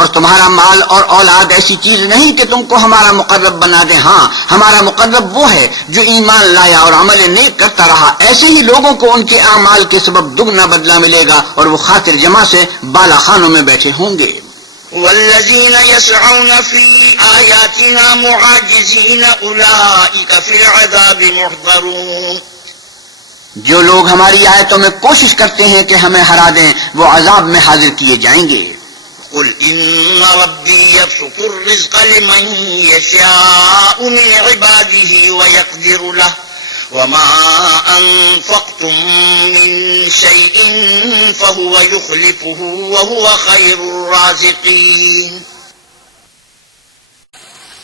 اور تمہارا مال اور اولاد ایسی چیز نہیں کہ تم کو ہمارا مقرب بنا دے. ہاں، ہمارا مقرب وہ ہے جو ایمان لایا اور عمل نیک کرتا رہا. ایسے ہی لوگوں کو ان کے اعمال کے سبب دگنا بدلہ ملے گا اور وہ خاطر جمع سے بالا خانوں میں بیٹھے ہوں گے. والذين يسعون في آياتنا معاجزين أولئك في العذاب محضرون. جو لوگ ہماری آیتوں میں کوشش کرتے ہیں کہ ہمیں ہرا دیں، وہ عذاب میں حاضر کیے جائیں گے. قل إن ربي يبسط الرزق لمن يشاء من عباده ويقدر له وما أنفقتم من شيء فهو يخلفه وهو خير الرازقين.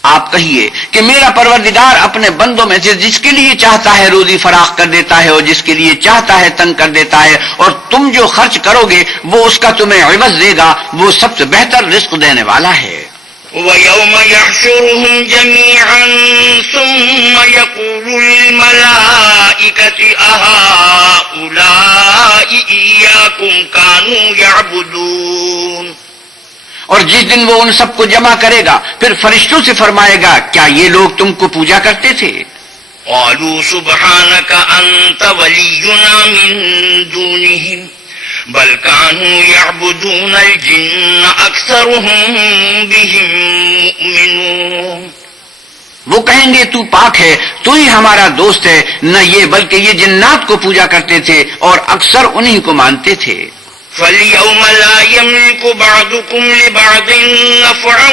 آپ کہیے کہ میرا پروردگار اپنے بندوں میں سے جس کے لیے چاہتا ہے روزی فراخ کر دیتا ہے اور جس کے لیے چاہتا ہے تنگ کر دیتا ہے، اور تم جو خرچ کرو گے وہ اس کا تمہیں عوض دے گا. وہ سب سے بہتر رزق دینے والا ہے. وَيَوْمَ يَحْشُرُهُمْ جَمِيعًا ثُمَّ يَقُولُ لِلْمَلَائِكَةِ أَهَؤُلَاءِ إِيَّاكُمْ كَانُوا يَعْبُدُونَ. اور جس دن وہ ان سب کو جمع کرے گا پھر فرشتوں سے فرمائے گا، کیا یہ لوگ تم کو پوجا کرتے تھے؟ قالوا سبحانك أنت ولينا من دونهم بل كانوا يعبدون الجن أكثرهم بهم مؤمنون. وہ کہیں گے تو پاک ہے، تو ہی ہمارا دوست ہے. نہ یہ بلکہ یہ جنات کو پوجا کرتے تھے اور اکثر انہی کو مانتے تھے. فاليوم لا يملك بعضكم لبعض نفعا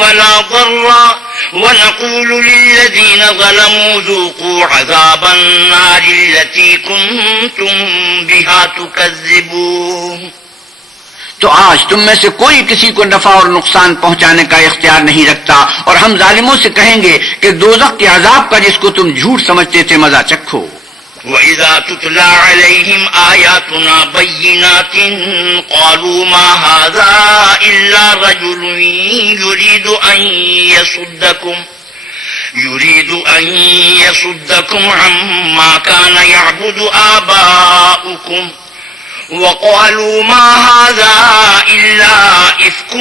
ولا ضرا ونقول للذين ظلموا ذوقوا عذاب النار التي كنتم بها تكذبون. تو آج تم میں سے کوئی کسی کو نفع اور نقصان پہنچانے کا اختیار نہیں رکھتا، اور ہم ظالموں سے کہیں گے کہ دوزخ کے عذاب کا جس کو تم جھوٹ سمجھتے تھے مزہ چکھو. وَإِذَا تُتْلَى عَلَيْهِمْ آيَاتُنَا بَيِّنَاتٍ قَالُوا مَا هَذَا إِلَّا رَجُلٌ يُرِيدُ أَن يَصُدَّكُمْ عَمَّا كَانَ يَعْبُدُ آبَاؤُكُمْ وَقَالُوا مَا هَذَا إِلَّا إِفْكٌ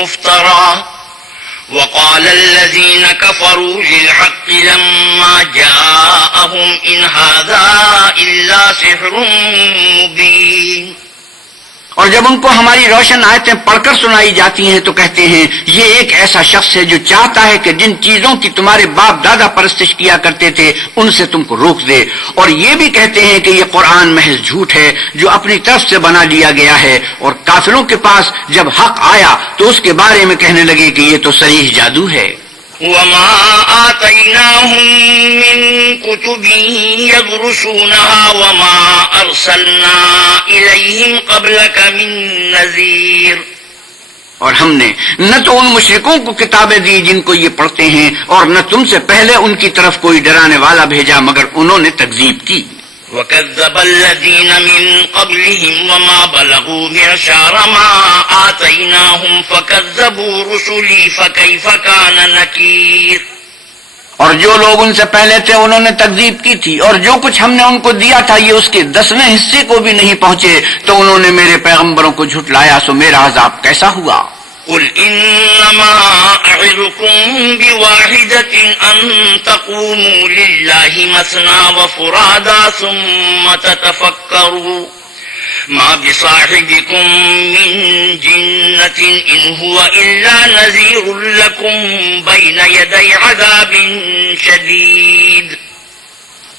مُفْتَرًى. وقال الذين كفروا للحق لما جاءهم إن هذا إلا سحر مبين. اور جب ان کو ہماری روشن آیتیں پڑھ کر سنائی جاتی ہیں تو کہتے ہیں یہ ایک ایسا شخص ہے جو چاہتا ہے کہ جن چیزوں کی تمہارے باپ دادا پرستش کیا کرتے تھے ان سے تم کو روک دے. اور یہ بھی کہتے ہیں کہ یہ قرآن محض جھوٹ ہے جو اپنی طرف سے بنا لیا گیا ہے. اور کافروں کے پاس جب حق آیا تو اس کے بارے میں کہنے لگے کہ یہ تو صریح جادو ہے. وما آتيناهم من كتب يدرسونها وما أرسلنا إليهم قبلك من نذير. اور ہم نے نہ تو ان مشرکوں کو کتابیں دی جن کو یہ پڑھتے ہیں اور نہ تم سے پہلے ان کی طرف کوئی ڈرانے والا بھیجا مگر انہوں نے تکذیب کی. وَكَذَّبَ الَّذِينَ مِن قَبْلِهِمْ وَمَا بَلَغُوا مِعْشَارَ مَا آتَيْنَاهُمْ فَكَذَّبُوا رُسُلِي فَكَيْفَ كَانَ نَكِيرِ. اور جو لوگ ان سے پہلے تھے انہوں نے تکذیب کی تھی، اور جو کچھ ہم نے ان کو دیا تھا یہ اس کے 10ویں حصے کو بھی نہیں پہنچے تو انہوں نے میرے پیغمبروں کو جھٹلایا، سو میرا عذاب کیسا ہوا. قل إنما أعظكم بواحدة أن تقوموا لله مثنى وفرادا ثم تتفكروا ما بصاحبكم من جنة إن هو إلا نذير لكم بين يدي عذاب شديد.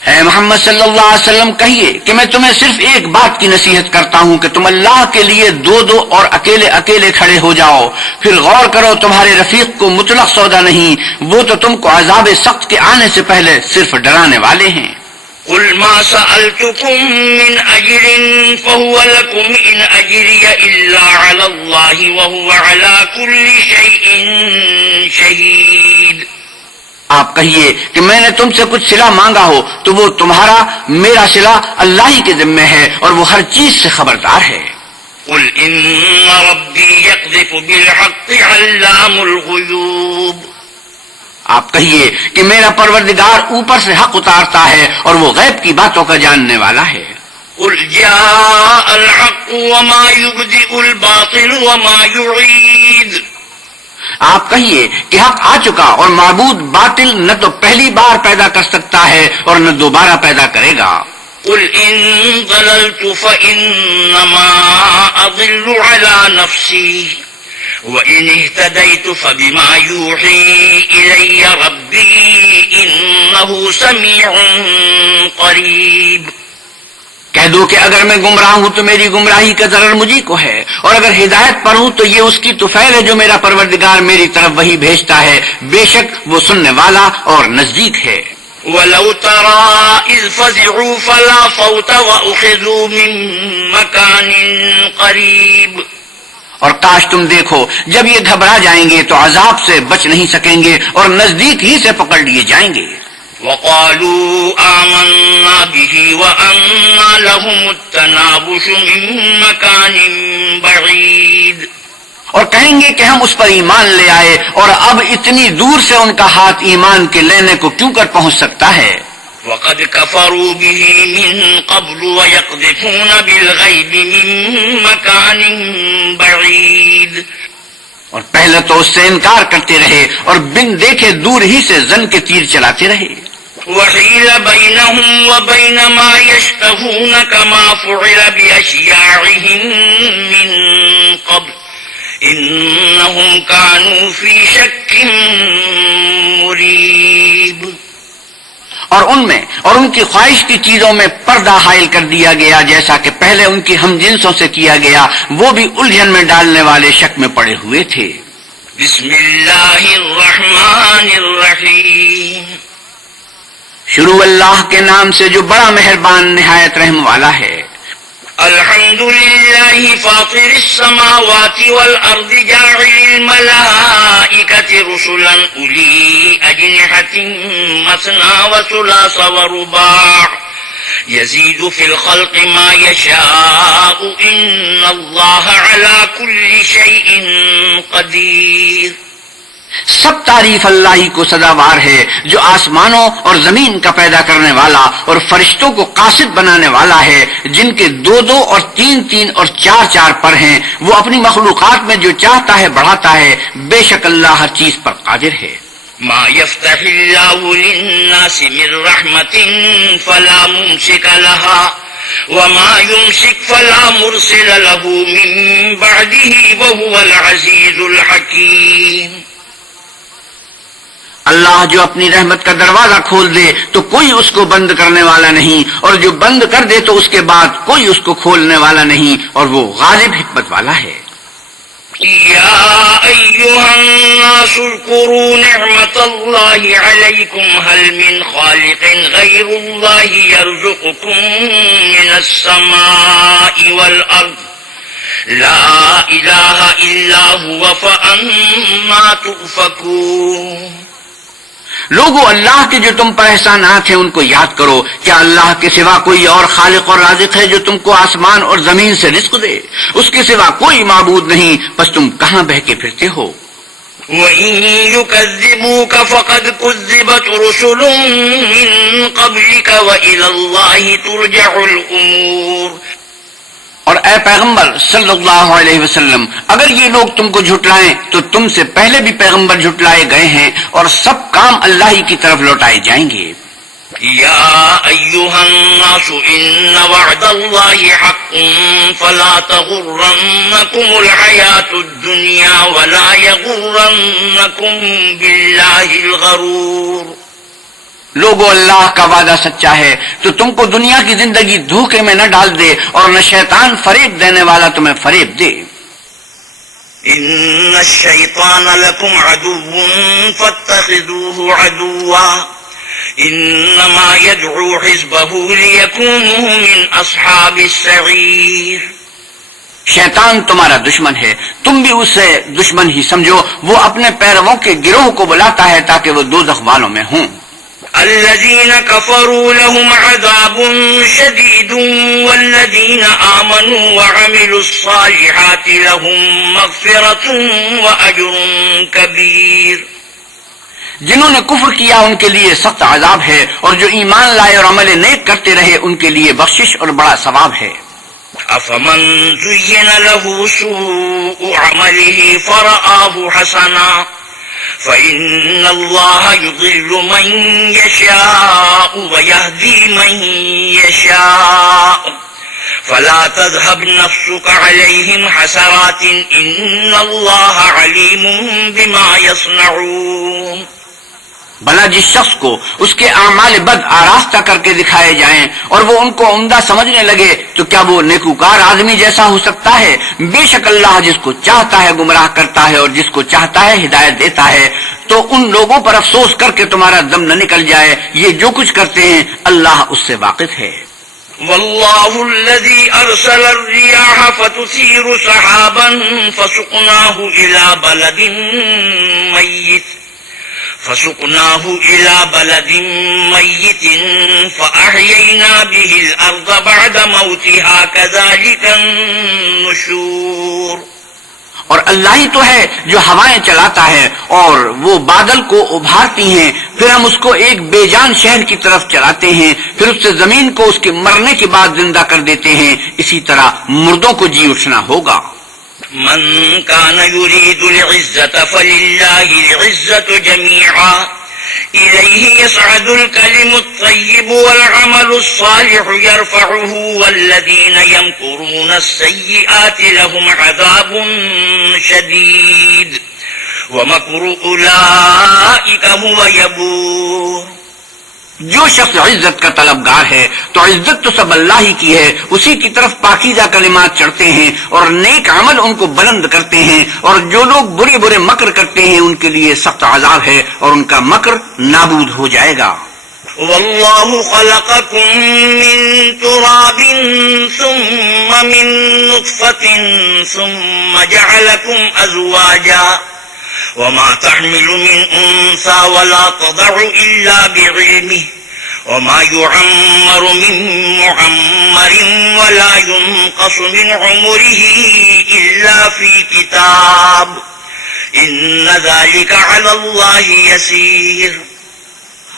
اے محمد صلی اللہ علیہ وسلم کہیے کہ میں تمہیں صرف ایک بات کی نصیحت کرتا ہوں کہ تم اللہ کے لیے دو دو اور اکیلے اکیلے کھڑے ہو جاؤ، پھر غور کرو تمہارے رفیق کو مطلق سودا نہیں، وہ تو تم کو عذاب سخت کے آنے سے پہلے صرف ڈرانے والے ہیں. قل ما سألتكم من أجر فهو لكم إن أجري إلا على الله وهو على كل شيء شهيد. آپ کہیے کہ میں نے تم سے کچھ صلہ مانگا ہو تو وہ تمہارا، میرا صلہ اللہ ہی کے ذمہ ہے اور وہ ہر چیز سے خبردار ہے. قل إن ربي يقذف بالحق علام الغيوب. آپ کہیے کہ میرا پروردگار اوپر سے حق اتارتا ہے اور وہ غیب کی باتوں کا جاننے والا ہے. قل جاء الحق وما يبدئ الباطل وما يعيد. آپ کہیے کہ حق آ چکا اور معبود باطل نہ تو پہلی بار پیدا کر سکتا ہے اور نہ دوبارہ پیدا کرے گا. قل إن ضللت فإنما أضل على نفسي وإن اهتديت فبما يوحي إلي ربي إنه سميع قريب. کہہ دو کہ اگر میں گمراہ ہوں تو میری گمراہی کا ضرر مجھی کو ہے، اور اگر ہدایت پر ہوں تو یہ اس کی طفیل ہے جو میرا پروردگار میری طرف وہی بھیجتا ہے، بے شک وہ سننے والا اور نزدیک ہے. ولو ترى إذ فزعوا فلا فوت وأخذوا من مكان قريب. اور کاش تم دیکھو جب یہ گھبرا جائیں گے تو عذاب سے بچ نہیں سکیں گے اور نزدیک ہی سے پکڑ لیے جائیں گے. وقالوا آمنا به وأنى لهم التنابش من مكان بعيد. اور کہیں گے کہ ہم اس پر ایمان لے آئے اور اب اتنی دور سے ان کا ہاتھ ایمان کے لینے کو کیوں کر پہنچ سکتا ہے. وقد كفروا به من قبل ويقذفون بالغيب من مكان بعيد. اور پہلے تو اس سے انکار کرتے رہے اور بن دیکھے دور ہی سے زن کے تیر چلاتے رہے. وحيل بينهم وبين ما يشتهون كما فعل بأشياعهم من قبل إنهم كانوا في شك مريب. اور ان میں اور ان کی خواہش کی چیزوں میں پردہ حائل کر دیا گیا جیسا کہ پہلے ان کی ہم جنسوں سے کیا گیا، وہ بھی الجھن میں ڈالنے والے شک میں پڑے ہوئے تھے. بسم اللہ الرحمن الرحیم. شروع اللہ کے نام سے جو بڑا مہربان نہایت رحم والا ہے. الحمد للہ فاطر السماوات والارض جاعل الملائکة رسلا اولی اجنحة مثنى وثلاث ورباع يزيد في الخلق ما يشاء ان اللہ على كل شيء قدیر. سب تعریف اللہ ہی کو سزاوار ہے جو آسمانوں اور زمین کا پیدا کرنے والا اور فرشتوں کو قاصد بنانے والا ہے، جن کے دو دو اور تین تین اور چار چار پر ہیں. وہ اپنی مخلوقات میں جو چاہتا ہے بڑھاتا ہے، بے شک اللہ ہر چیز پر قادر ہے. ما يفتح الله للناس من رحمة فلا ممسك لها وما يمسك فلا مرسل له من بعده وهو العزيز الحكيم. اللہ جو اپنی رحمت کا دروازہ کھول دے تو کوئی اس کو بند کرنے والا نہیں، اور جو بند کر دے تو اس کے بعد کوئی اس کو کھولنے والا نہیں، اور وہ غالب حکمت والا ہے. یا ایھا الناس اذکروا نعمت اللہ علیکم هل من خالق غیر اللہ یرزقکم من السماء والارض لا الہ الا هو فأنا تؤفکون. لوگوں، اللہ کے جو تم پر احسانات ہیں ان کو یاد کرو. کیا اللہ کے سوا کوئی اور خالق اور رازق ہے جو تم کو آسمان اور زمین سے رزق دے؟ اس کے سوا کوئی معبود نہیں، بس تم کہاں بہہ کے پھرتے ہو؟ وَإِن يُكَذِّبُوكَ فَقَدْ كُذِّبَتْ رُسُلٌ مِّن قَبْلِكَ وَإِلَى اللَّهِ تُرْجَعُ الْأُمُورُ. اور اے پیغمبر صلی اللہ علیہ وسلم، اگر یہ لوگ تم کو جھٹلائیں تو تم سے پہلے بھی پیغمبر جھٹلائے گئے ہیں، اور سب کام اللہ ہی کی طرف لوٹائے جائیں گے. يا أيها الناس إن وعد الله حق فلا تغرنكم الحياة الدنيا ولا يغرنكم بالله الغرور. لوگو اللہ کا وعدہ سچا ہے تو تم کو دنیا کی زندگی دھوکے میں نہ ڈال دے اور نہ شیطان فریب دینے والا تمہیں فریب دے. إن الشيطان لكم عدو فاتخذوه عدوا إنما يدعو حزبه ليكونوا من أصحاب السعير. شیطان تمہارا دشمن ہے، تم بھی اسے دشمن ہی سمجھو. وہ اپنے پیرووں کے گروہ کو بلاتا ہے تاکہ وہ دوزخ والوں میں ہوں. الذين كفروا لهم عذاب شديد والذين آمنوا وعملوا الصالحات لهم مغفرة وأجر كبير. جنہوں نے کفر کیا ان کے لیے سخت عذاب ہے، اور جو ایمان لائے اور عمل نیک کرتے رہے ان کے لیے بخشش اور بڑا ثواب ہے. أفمن زين له سوء عمله فرآه حسنا فإن الله يضل من يشاء ويهدي من يشاء فلا تذهب نفسك عليهم حسرات إن الله عليم بما يصنعون. بھلا جس شخص کو اس کے اعمال بد آراستہ کر کے دکھائے جائیں اور وہ ان کو عمدہ سمجھنے لگے تو کیا وہ نیکوکار آدمی جیسا ہو سکتا ہے؟ بے شک اللہ جس کو چاہتا ہے گمراہ کرتا ہے اور جس کو چاہتا ہے ہدایت دیتا ہے. تو ان لوگوں پر افسوس کر کے تمہارا دم نہ نکل جائے، یہ جو کچھ کرتے ہیں اللہ اس سے واقف ہے. والله الذي أرسل الرياح فتثير سحابا فسقناه إلى بلد ميت فأحيينا به الأرض بعد موتها كذلك النشور. اور اللہ ہی تو ہے جو ہوائیں چلاتا ہے اور وہ بادل کو ابھارتی ہیں، پھر ہم اس کو ایک بے جان شہر کی طرف چلاتے ہیں، پھر اس سے زمین کو اس کے مرنے کے بعد زندہ کر دیتے ہیں. اسی طرح مردوں کو جی اٹھنا ہوگا. من كان يريد العزة فلله العزة جميعا إليه يصعد الكلم الطيب والعمل الصالح يرفعه والذين يمكرون السيئات لهم عذاب شديد ومكر أولئك هو يبور. جو شخص عزت کا طلبگار ہے تو عزت تو سب اللہ ہی کی ہے، اسی کی طرف پاکیزہ کلمات چڑھتے ہیں اور نیک عمل ان کو بلند کرتے ہیں، اور جو لوگ برے برے مکر کرتے ہیں ان کے لیے سخت عذاب ہے اور ان کا مکر نابود ہو جائے گا. والله خلقكم من تراب ثم من نطفة ثم جعلكم أزواجا وما تحمل من أنثى ولا تضع إلا بعلمه وما يعمر من معمر ولا ينقص من عمره إلا في كتاب إن ذلك على الله يسير.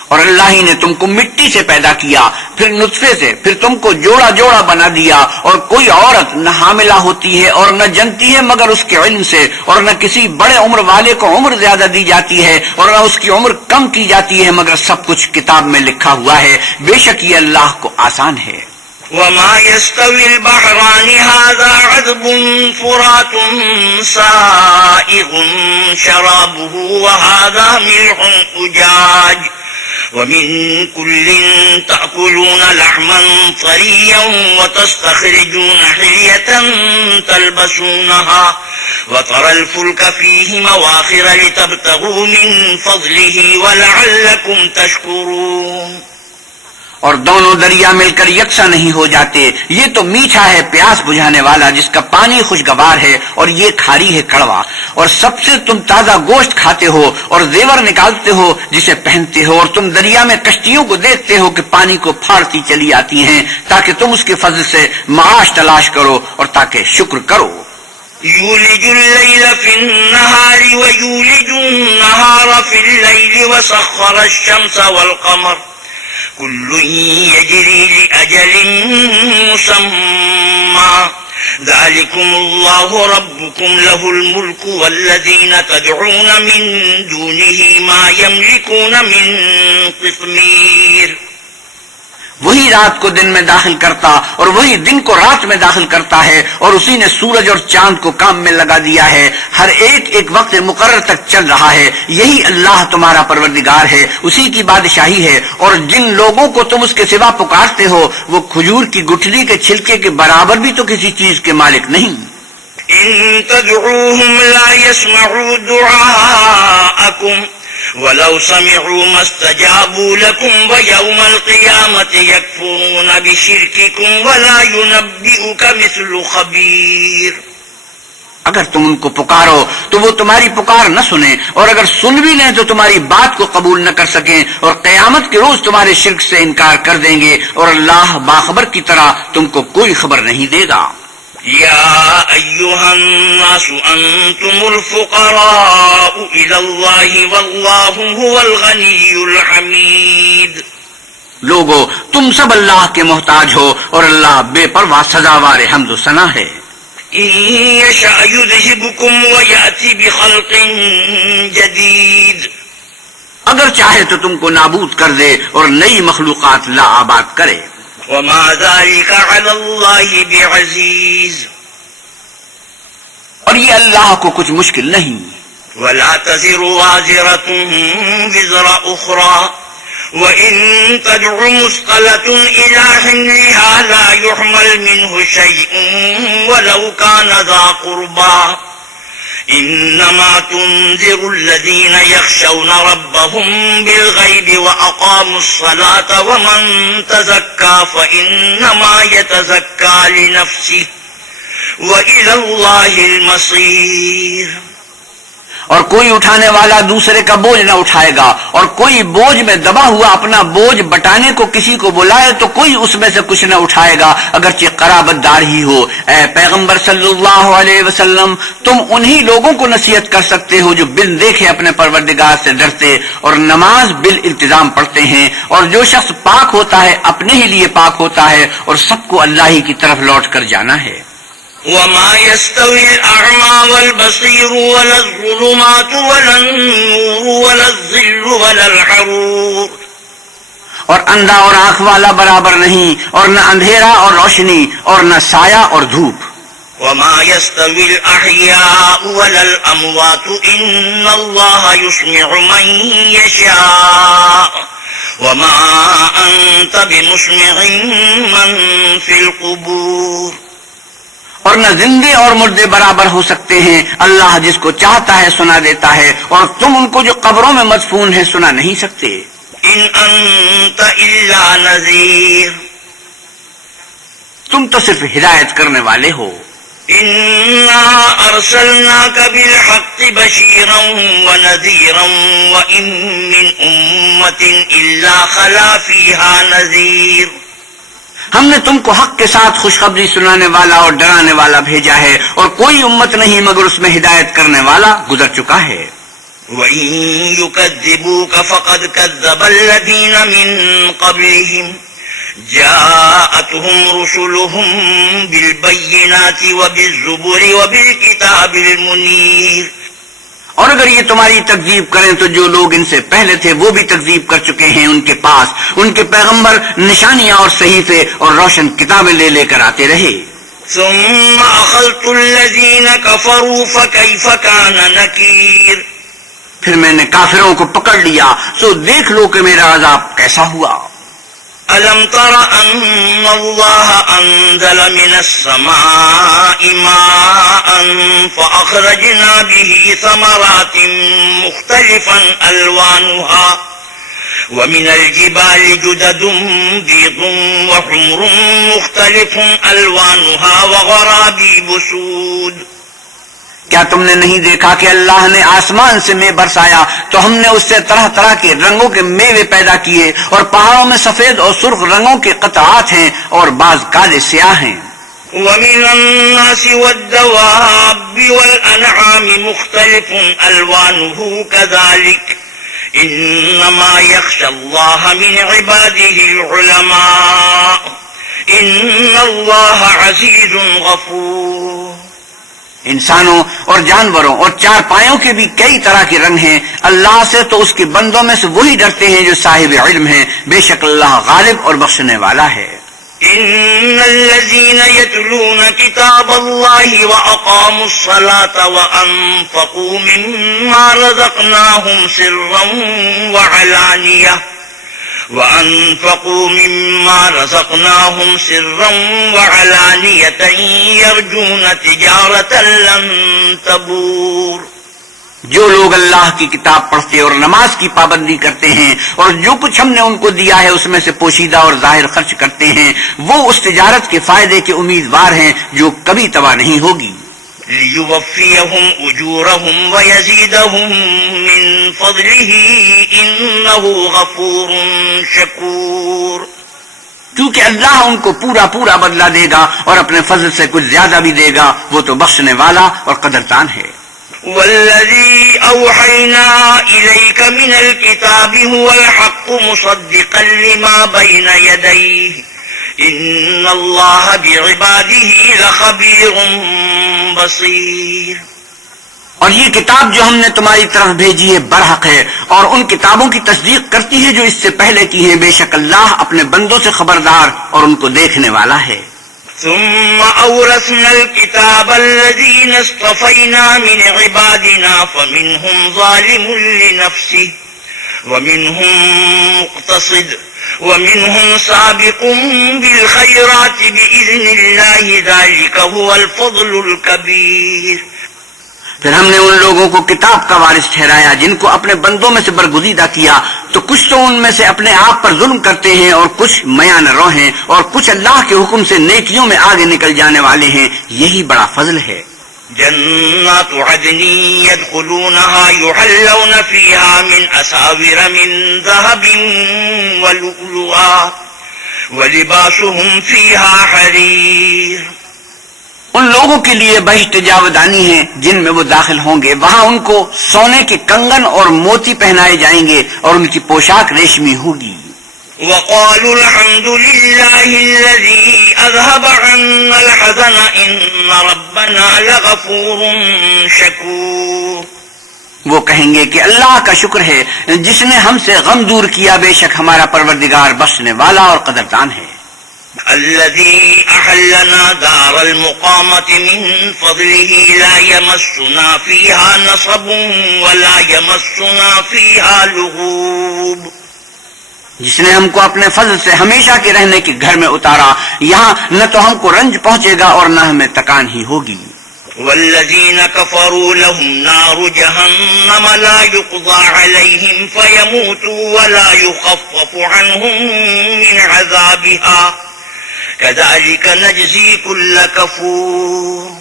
اور اللہ ہی نے تم کو مٹی سے پیدا کیا، پھر نطفے سے، پھر تم کو جوڑا جوڑا بنا دیا، اور کوئی عورت نہ حاملہ ہوتی ہے اور نہ جنتی ہے مگر اس کے علم سے، اور نہ کسی بڑے عمر والے کو عمر زیادہ دی جاتی ہے اور نہ اس کی عمر کم کی جاتی ہے مگر سب کچھ کتاب میں لکھا ہوا ہے. بے شک یہ اللہ کو آسان ہے. وما يستوي البحران هذا عذب فرات سائغ شرابه وهذا ملح أجاج ومن كل تأكلون لحما طريا وتستخرجون حلية تلبسونها وترى الفلك فيه مواخر لتبتغوا من فضله ولعلكم تشكرون. اور دونوں دریا مل کر یکساں نہیں ہو جاتے. یہ تو میٹھا ہے پیاس بجھانے والا جس کا پانی خوشگوار ہے اور یہ کھاری ہے کڑوا. اور سب سے تم تازہ گوشت کھاتے ہو اور زیور نکالتے ہو جسے پہنتے ہو، اور تم دریا میں کشتیوں کو دیکھتے ہو کہ پانی کو پھاڑتی چلی آتی ہیں تاکہ تم اس کے فضل سے معاش تلاش کرو اور تاکہ شکر کرو. يولج الليل في النهار ويولج النهار في الليل وسخر الشمس والقمر كل يجري لأجل مسمى ذلكم الله ربكم له الملك والذين تدعون من دونه ما يملكون من قطمير. وہی رات کو دن میں داخل کرتا اور وہی دن کو رات میں داخل کرتا ہے، اور اسی نے سورج اور چاند کو کام میں لگا دیا ہے، ہر ایک ایک وقت مقرر تک چل رہا ہے۔ یہی اللہ تمہارا پروردگار ہے، اسی کی بادشاہی ہے، اور جن لوگوں کو تم اس کے سوا پکارتے ہو وہ کھجور کی گٹھلی کے چھلکے کے برابر بھی تو کسی چیز کے مالک نہیں۔ إن تدعوهم لا يسمعوا دعاءكم ولو سمعوا ما استجابوا لكم ويوم القيامة يكفرون بشرككم ولا ينبئك مثل خبير۔ اگر تم ان کو پکارو تو وہ تمہاری پکار نہ سنیں، اور اگر سن بھی لیں تو تمہاری بات کو قبول نہ کر سکیں، اور قیامت کے روز تمہارے شرک سے انکار کر دیں گے، اور اللہ باخبر کی طرح تم کو کوئی خبر نہیں دے گا۔ يا أيها الناس أنتم الفقراء إلى الله والله هو الغني الحميد۔ لوگو تم سب اللہ کے محتاج ہو، اور اللہ بے پرواہ سزاوار حمد و ثنا ہے۔ إن يشأ يذهبكم ويأتي بخلق جديد۔ اگر چاہے تو تم کو نابود کر دے اور نئی مخلوقات لا آباد کرے۔ وما ذلك على الله بعزيز۔ اور یہ اللہ کو کچھ مشکل نہیں۔ ولا تزر وازرة وزر أخرى وإن تدع مثقلة إلى حملها لا يحمل منه شيء ولو كان ذا قربى إنما تنذر الذين يخشون ربهم بالغيب وأقاموا الصلاة ومن تزكى فإنما يتزكى لنفسه وإلى الله المصير۔ اور کوئی اٹھانے والا دوسرے کا بوجھ نہ اٹھائے گا، اور کوئی بوجھ میں دبا ہوا اپنا بوجھ بٹانے کو کسی کو بلائے تو کوئی اس میں سے کچھ نہ اٹھائے گا، اگرچہ قرابت دار ہی ہو۔ اے پیغمبر صلی اللہ علیہ وسلم، تم انہی لوگوں کو نصیحت کر سکتے ہو جو بن دیکھے اپنے پروردگار سے ڈرتے اور نماز بالالتزام پڑھتے ہیں، اور جو شخص پاک ہوتا ہے اپنے ہی لیے پاک ہوتا ہے، اور سب کو اللہ ہی کی طرف لوٹ کر جانا ہے۔ وما يستوي الأعمى والبصير ولا الظلمات ولا النور ولا الظل ولا الحرور۔ اور اندھا اور آنکھ والا برابر نہیں، اور نہ اندھیرا اور روشنی، اور نہ سایہ اور دھوپ۔ وما يستوي الأحياء ولا الأموات إن الله يسمع من يشاء وما أنت بمسمع من في القبور۔ اور نہ زندے اور مردے برابر ہو سکتے ہیں، اللہ جس کو چاہتا ہے سنا دیتا ہے، اور تم ان کو جو قبروں میں مدفون ہیں سنا نہیں سکتے۔ إن أنت إلا نذير۔ تم تو صرف ہدایت کرنے والے ہو۔ إنا أرسلناك بالحق بشيرا ونذيرا وإن من أمة إلا خلا فيها نذير۔ ہم نے تم کو حق کے ساتھ خوشخبری سنانے والا اور ڈرانے والا بھیجا ہے، اور کوئی امت نہیں مگر اس میں ہدایت کرنے والا گزر چکا ہے۔ وَإِن يُكَذِّبُوكَ فَقَدْ كَذَّبَ الَّذِينَ مِن قَبْلِهِمْ جَاءَتْهُمْ رُسُلُهُم بِالْبَيِّنَاتِ وَبِالزُّبُرِ وَبِالْكِتَابِ الْمُنِيرِ۔ اور اگر یہ تمہاری تکذیب کریں تو جو لوگ ان سے پہلے تھے وہ بھی تکذیب کر چکے ہیں، ان کے پاس ان کے پیغمبر نشانیاں اور صحیفے اور روشن کتابیں لے لے کر آتے رہے۔ ثُمَّ أَخَذْتُ الَّذِينَ كَفَرُوا فَكَيْفَ كَانَ نَكِيرِ۔ پھر میں نے کافروں کو پکڑ لیا، سو دیکھ لو کہ میرا عذاب کیسا ہوا۔ أَلَمْ تَرَ أَنَّ اللَّهَ أَنزَلَ مِنَ السَّمَاءِ مَاءً فَأَخْرَجْنَا بِهِ ثَمَرَاتٍ مُخْتَلِفًا أَلْوَانُهَا وَمِنَ الْجِبَالِ جُدَدٌ بِيضٌ وَحُمْرٌ مُخْتَلِفٌ أَلْوَانُهَا وَغَرَابِيبُ سُودٌ۔ کیا تم نے نہیں دیکھا کہ اللہ نے آسمان سے مے برسایا تو ہم نے اس سے طرح طرح کے رنگوں کے میوے پیدا کیے، اور پہاڑوں میں سفید اور سرخ رنگوں کے قطعات ہیں اور بعض کالے سیاہ ہیں۔ وَمِنَ النَّاسِ وَالدَّوَابِّ وَالْأَنْعَامِ مُخْتَلِفٌ أَلْوَانُهُ كَذَلِكَ إِنَّمَا يَخْشَى اللَّهَ مِنْ عِبَادِهِ الْعُلَمَاءُ إِنَّ اللَّهَ عَزِيزٌ غَفُورٌ۔ انسانوں اور جانوروں اور چار پایوں کے بھی کئی طرح کے رنگ ہیں. اللہ سے تو اس کے بندوں میں سے وہی ڈرتے ہیں جو صاحب علم ہیں. بے شک اللہ غالب اور بخشنے والا ہے. إن الذين يتلون كتاب الله وأقاموا الصلاة وأنفقوا مما رزقناهم سرا وعلانية يرجون تجارة لن تبور. جو لوگ اللہ کی کتاب پڑھتے اور نماز کی پابندی کرتے ہیں اور جو کچھ ہم نے ان کو دیا ہے اس میں سے پوشیدہ اور ظاہر خرچ کرتے ہیں وہ اس تجارت کے فائدے کے امیدوار ہیں جو کبھی تباہ نہیں ہوگی. ليوفيهم أجورهم ويزيدهم من فضله إنه غفور شكور. کیونکہ اللہ ان کو پورا بدلہ دے گا اور اپنے فضل سے کچھ زیادہ بھی دے گا. وہ تو بخشنے والا اور قدردان ہے. والذي أوحينا إليك من الكتاب هو الحق مصدقا لما بين يديه إن الله بعباده لخبير بصير. اور یہ کتاب جو ہم نے تمہاری طرف بھیجی ہے برحق ہے اور ان کتابوں کی تصدیق کرتی ہے جو اس سے پہلے کی ہیں. بے شک اللہ اپنے بندوں سے خبردار اور ان کو دیکھنے والا ہے. ثم أورثنا الكتاب الذين اصطفينا من عبادنا فمنهم ظالم لنفسه ومنهم مقتصد ومنهم سابق بالخيرات بإذن الله ذلك هو الفضل الكبير. پھر ہم نے ان لوگوں کو کتاب کا وارث ٹھہرایا جن کو اپنے بندوں میں سے برگزیدہ کیا تو کچھ تو ان میں سے اپنے آپ پر ظلم کرتے ہیں اور کچھ میان رو ہیں اور کچھ اللہ کے حکم سے نیکیوں میں آگے نکل جانے والے ہیں. یہی بڑا فضل ہے. جنات عدن يدخلونها يحلون فيها من أساور من ذهب ولؤلؤا ولباسهم فيها حرير. ان لوگوں کے لیے بہشت جاودانی ہیں جن میں وہ داخل ہوں گے. وہاں ان کو سونے کے کنگن اور موتی پہنائے جائیں گے اور ان کی پوشاک ریشمی ہوگی. وقالوا الحمد لله الذي أذهب عنا الحزن إن ربنا لغفور شكور. وہ کہیں گے کہ اللہ کا شکر ہے جس نے ہم سے غم دور کیا. بے شک ہمارا پروردگار بخشنے والا اور قدردان ہے. الذي أحلنا دار المقامة من فضله لا يمسنا فيها نصب ولا يمسنا فيها لغوب. جس نے ہم کو اپنے فضل سے ہمیشہ کے رہنے کے گھر میں اتارا. یہاں نہ تو ہم کو رنج پہنچے گا اور نہ ہمیں تکان ہی ہوگی. والذين كفروا لهم نار جهنم لا يقضى عليهم فيموتوا ولا يخفف عنهم من عذابها كذلك نجزي كل كفور.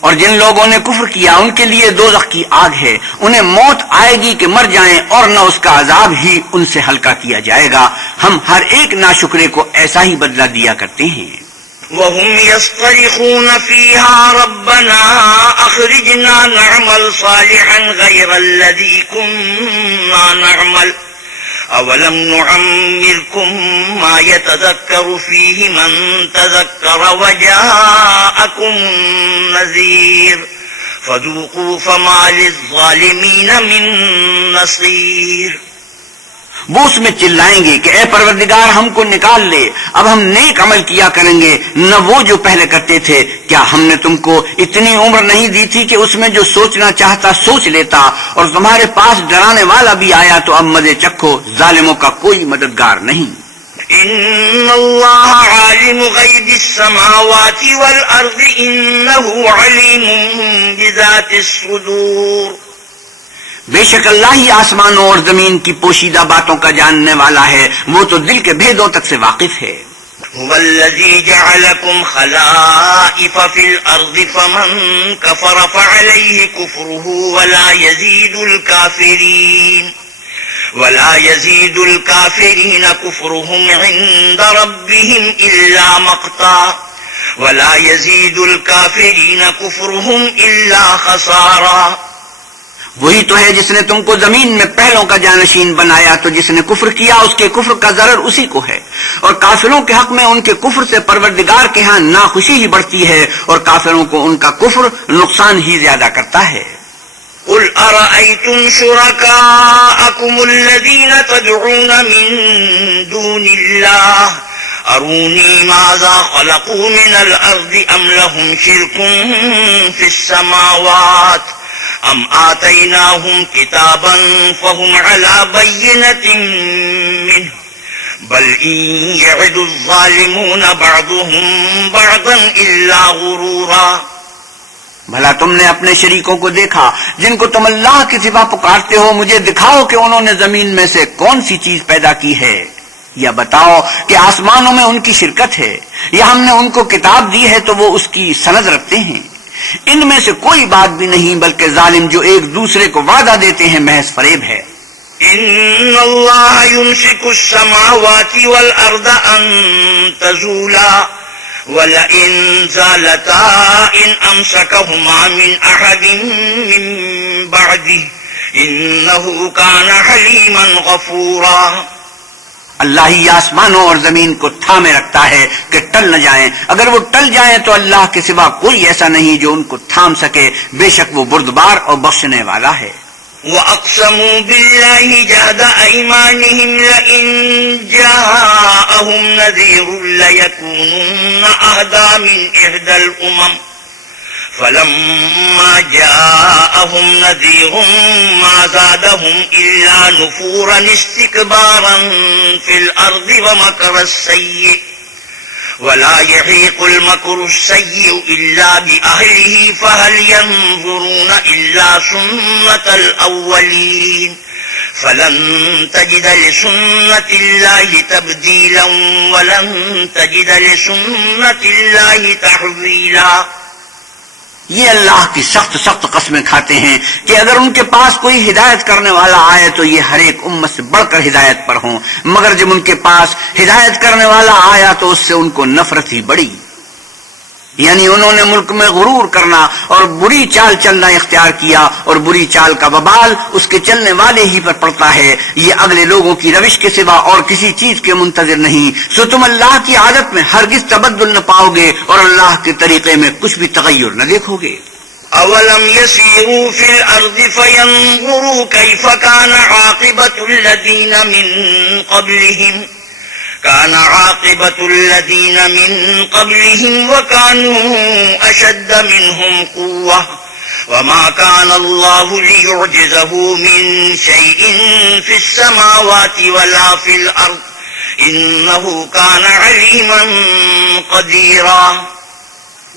اور جن لوگوں نے کفر کیا ان کے لیے دوزخ کی آگ ہے. انہیں موت آئے گی کہ مر جائیں اور نہ اس کا عذاب ہی ان سے ہلکا کیا جائے گا. ہم ہر ایک ناشکرے کو ایسا ہی بدلہ دیا کرتے ہیں. وهم يصطرخون فيها ربنا أخرجنا نعمل صالحا غير الذي كنا نعمل أولم نعمركم ما يتذكر فيه من تذكر وجاءكم نذير فذوقوا فما للظالمين من نصير. وہ اس میں چلائیں گے کہ اے پروردگار ہم کو نکال لے. اب ہم نیک عمل کیا کریں گے نہ وہ جو پہلے کرتے تھے. کیا ہم نے تم کو اتنی عمر نہیں دی تھی کہ اس میں جو سوچنا چاہتا سوچ لیتا اور تمہارے پاس ڈرانے والا بھی آیا تو اب مزے چکھو. ظالموں کا کوئی مددگار نہیں. ان اللہ عالم غیب السماوات والارض انه علیم بذات الصدور. بے شک اللہ ہی آسمانوں اور زمین کی پوشیدہ باتوں کا جاننے والا ہے. وہ تو دل کے بھیدوں تک سے واقف ہے. هو الذي جعلكم خلائف في الأرض فمن كفر فعليه كفره ولا يزيد الكافرين كفرهم عند ربهم إلا مقتا ولا يزيد الكافرين كفرهم إلا خسارا. وہی تو ہے جس نے تم کو زمین میں پہلوں کا جانشین بنایا، تو جس نے کفر کیا اس کے کفر کا ضرر اسی کو ہے، اور کافروں کے حق میں ان کے کفر سے پروردگار کے ہاں ناخوشی ہی بڑھتی ہے، اور کافروں کو ان کا کفر نقصان ہی زیادہ کرتا ہے۔ قل أرأيتم شركاءكم الذين تدعون من دون الله أروني ماذا خلقوا من الأرض أم لهم شرك في السماوات أم آتيناهم كتابا فهم على بينة منه بل إن يعد الظالمون بعضهم بعضا إلا غرورا۔ بھلا تم نے اپنے شریکوں کو دیکھا جن کو تم اللہ کے سوا پکارتے ہو، مجھے دکھاؤ کہ انہوں نے زمین میں سے کون سی چیز پیدا کی ہے، یا بتاؤ کہ آسمانوں میں ان کی شرکت ہے، یا ہم نے ان کو کتاب دی ہے تو وہ اس کی سند رکھتے ہیں۔ ان میں سے کوئی بات بھی نہیں، بلکہ ظالم جو ایک دوسرے کو وعدہ دیتے ہیں محض فریب ہے۔ إن الله يمسك السماوات والأرض أن تزولا ولئن زالتا إن أمسكهما من أحد من بعده إنه كان حليما غفورا۔ اللہ ہی آسمانوں اور زمین کو تھامے رکھتا ہے کہ ٹل نہ جائیں، اگر وہ ٹل جائیں تو اللہ کے سوا کوئی ایسا نہیں جو ان کو تھام سکے، بے شک وہ بردبار اور بخشنے والا ہے۔ وَأَقْسَمُوا بِاللَّهِ جَهْدَ أَيْمَانِهِمْ لَئِن جَاءَهُمْ نَذِيرٌ لَيَكُونُنَّ أَهْدَىٰ مِنْ إِحْدَى الْأُمَمِ فَلَمَّا جَاءَهُمْ نَذِيرٌ مَّا زَادَهُمْ إِلَّا نُفُورًا اسْتِكْبَارًا فِي الْأَرْضِ وَمَكْرَ السَّيِّئِ ولا يحيق المكر السيء إلا بأهله فهل ينظرون إلا سنة الأولين فلن تجد لسنة الله تبديلا ولن تجد لسنة الله تحويلا۔ یہ اللہ کی سخت سخت قسمیں کھاتے ہیں کہ اگر ان کے پاس کوئی ہدایت کرنے والا آئے تو یہ ہر ایک امت سے بڑھ کر ہدایت پر ہوں، مگر جب ان کے پاس ہدایت کرنے والا آیا تو اس سے ان کو نفرت ہی بڑی، یعنی انہوں نے ملک میں غرور کرنا اور بری چال چلنا اختیار کیا، اور بری چال کا وبال اس کے چلنے والے ہی پر پڑتا ہے۔ یہ اگلے لوگوں کی روش کے سوا اور کسی چیز کے منتظر نہیں، سو تم اللہ کی عادت میں ہرگز تبدل نہ پاؤ گے اور اللہ کے طریقے میں کچھ بھی تغیر نہ دیکھو گے۔ أَوَلَمْ يَسِيرُوا فِي الْأَرْضِ فَيَنْظُرُوا كَيْفَ كَانَ عَاقِبَةُ الَّذِينَ مِنْ قَبْلِهِمْ كان عاقبة الذين من قبلهم وكانوا أشد منهم قوة وما كان الله ليعجزه من شيء في السماوات ولا في الأرض إنه كان عليما قديرا۔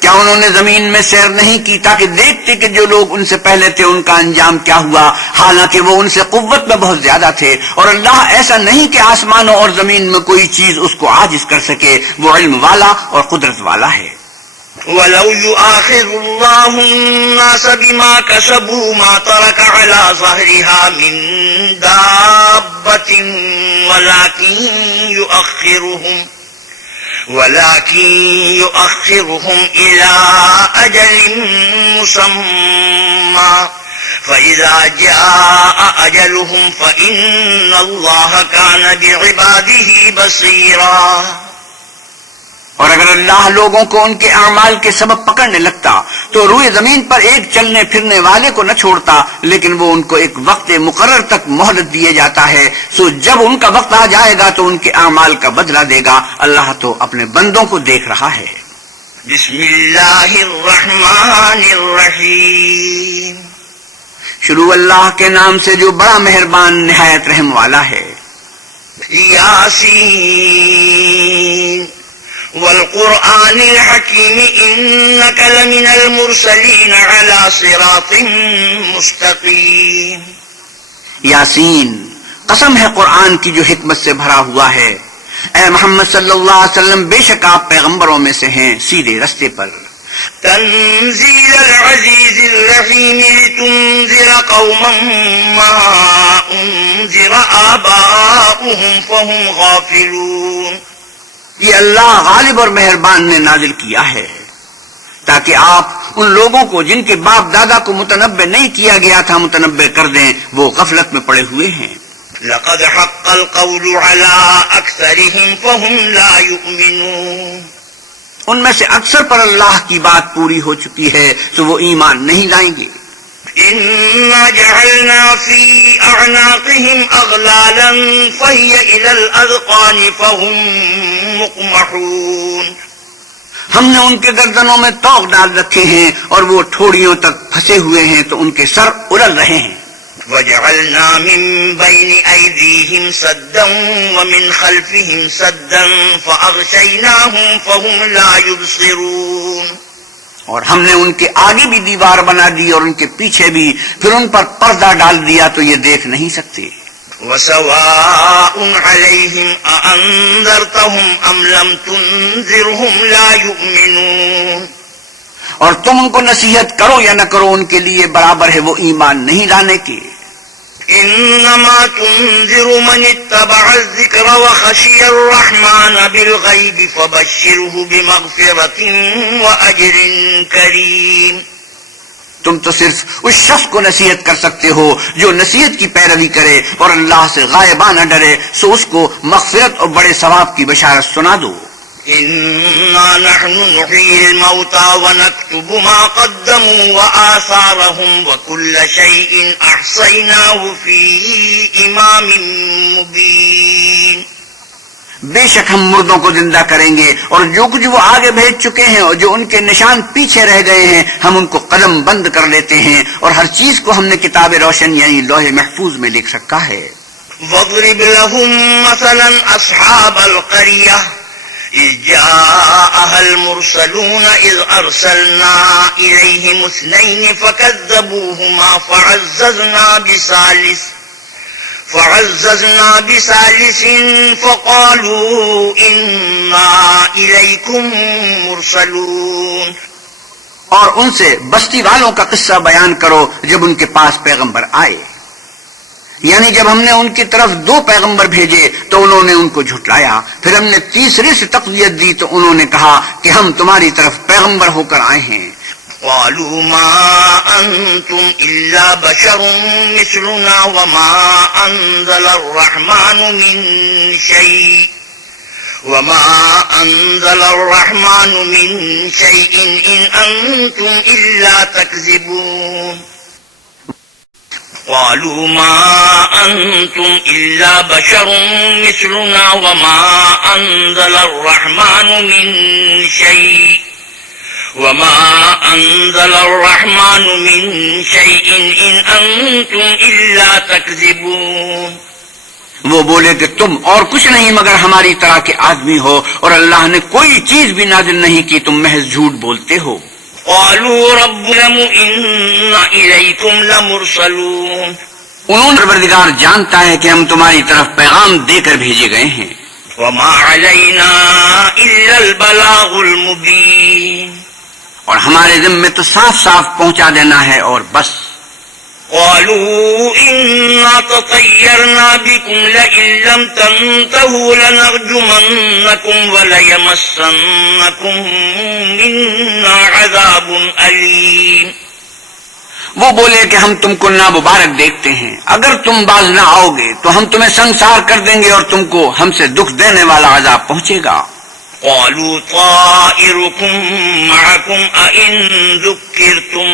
کیا انہوں نے زمین میں سیر نہیں کی تاکہ دیکھتے کہ جو لوگ ان سے پہلے تھے ان کا انجام کیا ہوا، حالانکہ وہ ان سے قوت میں بہت زیادہ تھے، اور اللہ ایسا نہیں کہ آسمانوں اور زمین میں کوئی چیز اس کو عاجز کر سکے، وہ علم والا اور قدرت والا ہے۔ وَلَوْ يُؤَاخِذُ اللَّهُ النَّاسَ بِمَا كَسَبُوا مَا تَرَكَ عَلَى ظَهْرِهَا مِن دَابَّةٍ ولكن يؤخرهم إلى أجل مسمى فإذا جاء أجلهم فإن الله كان بعباده بصيرا۔ اور اگر اللہ لوگوں کو ان کے اعمال کے سبب پکڑنے لگتا تو روئے زمین پر ایک چلنے پھرنے والے کو نہ چھوڑتا، لیکن وہ ان کو ایک وقت مقرر تک مہلت دیے جاتا ہے، سو جب ان کا وقت آ جائے گا تو ان کے اعمال کا بدلہ دے گا۔ اللہ تو اپنے بندوں کو دیکھ رہا ہے۔ بسم اللہ الرحمن الرحیم، شروع اللہ کے نام سے جو بڑا مہربان نہایت رحم والا ہے۔ یاسین والقرآن الحکیم انک لمن المرسلین علی صراط مستقیم۔ یاسین، قسم ہے قرآن کی جو حکمت سے بھرا ہوا ہے، اے محمد صلی اللہ علیہ وسلم بے شک آپ پیغمبروں میں سے ہیں سیدھے رستے پر۔ تنزیل العزیز الرحیم لتنذر قوما ما انذر آباؤهم فهم غافلون۔ یہ اللہ غالب اور مہربان نے نازل کیا ہے تاکہ آپ ان لوگوں کو جن کے باپ دادا کو متنبع نہیں کیا گیا تھا متنبع کر دیں، وہ غفلت میں پڑے ہوئے ہیں۔ لقد حق القول على أكثرهم فهم لا يؤمنون ان میں سے اکثر پر اللہ کی بات پوری ہو چکی ہے تو وہ ایمان نہیں لائیں گے۔ إنا جعلنا في أعناقهم أغلالا فهي إلى الأذقان فهم مقمحون ہم نے ان کے گردنوں میں توق ڈال رکھے ہیں اور وہ ٹھوڑیوں تک پھنسے ہوئے ہیں تو ان کے سر اڑل رہے ہیں۔ وجعلنا من بين أيديهم سدا ومن خلفهم سدا فأغشيناهم فهم لا يبصرون اور ہم نے ان کے آگے بھی دیوار بنا دی اور ان کے پیچھے بھی، پھر ان پر پردہ ڈال دیا تو یہ دیکھ نہیں سکتے۔ وسواء عليهم أأنذرتهم أم لم تنذرهم لا يؤمنون اور تم ان کو نصیحت کرو یا نہ کرو ان کے لیے برابر ہے، وہ ایمان نہیں لانے کے۔ إنما تنذر من اتبع الذكر وخشي الرحمن بالغيب فبشره بمغفرة وأجر كريم تم تو صرف اس شخص کو نصیحت کر سکتے ہو جو نصیحت کی پیروی کرے اور اللہ سے غائبانہ ڈرے، سو اس کو مغفرت اور بڑے ثواب کی بشارت سنا دو۔ إنا نحن نحيي الموتى ونكتب ما قدموا وآثارهم وكل شيء أحصيناه في إمام مبين بے شک ہم مردوں کو زندہ کریں گے اور جو کچھ وہ آگے بھیج چکے ہیں اور جو ان کے نشان پیچھے رہ گئے ہیں ہم ان کو قدم بند کر لیتے ہیں، اور ہر چیز کو ہم نے کتاب روشن یعنی لوح محفوظ میں لکھ رکھا ہے۔ واضرب لهم مثلا أصحاب القرية إذ جاءها المرسلون إذ أرسلنا إليهم 2 فكذبوهما فعززنا بثالث فقالوا إنا إليكم مرسلون اور ان سے بستی والوں کا قصہ بیان کرو جب ان کے پاس پیغمبر آئے، یعنی جب ہم نے ان کی طرف 2 پیغمبر بھیجے تو انہوں نے ان کو جھٹلایا، پھر ہم نے تیسرے سے تقویت دی تو انہوں نے کہا کہ ہم تمہاری طرف پیغمبر ہو کر آئے ہیں۔ قالوا ما أنتم إلا بشر مثلنا وما أنزل الرحمن من شيء إن أنتم إلا تكذبون قالوا ما أنتم إلا بشر مثلنا وما أنزل الرحمن من شيء إن أنتم إلا تكذبون وہ بولے کہ تم اور کچھ نہیں مگر ہماری طرح کے آدمی ہو اور اللہ نے کوئی چیز بھی نازل نہیں کی، تم محض جھوٹ بولتے ہو۔ قالوا ربنا إنا إليكم لمرسلون انہوں نے پروردگار جانتا ہے کہ ہم تمہاری طرف پیغام دے کر بھیجے گئے ہیں۔ وما علينا إلا البلاغ المبين اور ہمارے ذمے تو صاف صاف پہنچا دینا ہے اور بس۔ قالوا إنا تطيرنا بكم لئن لم تنتهوا لنرجمنكم وليمسنكم منا عذاب أليم وہ بولے کہ ہم تم کو نامبارک دیکھتے ہیں، اگر تم باز نہ آؤ گے تو ہم تمہیں سنسار کر دیں گے اور تم کو ہم سے دکھ دینے والا عذاب پہنچے گا۔ قالوا طائركم معكم أئن ذكرتم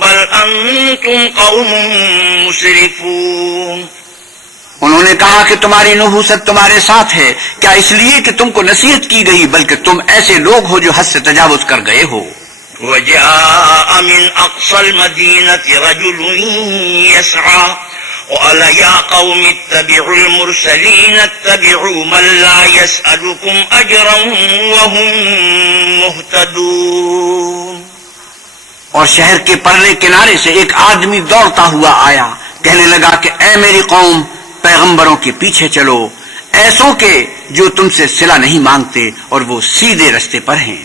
بل أنتم قوم مسرفون انہوں نے کہا کہ تمہاری نحوست تمہارے ساتھ ہے، کیا اس لیے کہ تم کو نصیحت کی گئی، بلکہ تم ایسے لوگ ہو جو حد سے تجاوز کر گئے ہو۔ وجاء من أقصى المدينة رجل يسعى قال يا قوم اتبعوا المرسلين اتبعوا من لا يسألكم أجرا وهم مهتدون اور شہر کے پرلے کنارے سے ایک آدمی دوڑتا ہوا آیا، کہنے لگا کہ اے میری قوم، پیغمبروں کے پیچھے چلو، ایسوں کے جو تم سے صلہ نہیں مانگتے اور وہ سیدھے رستے پر ہیں۔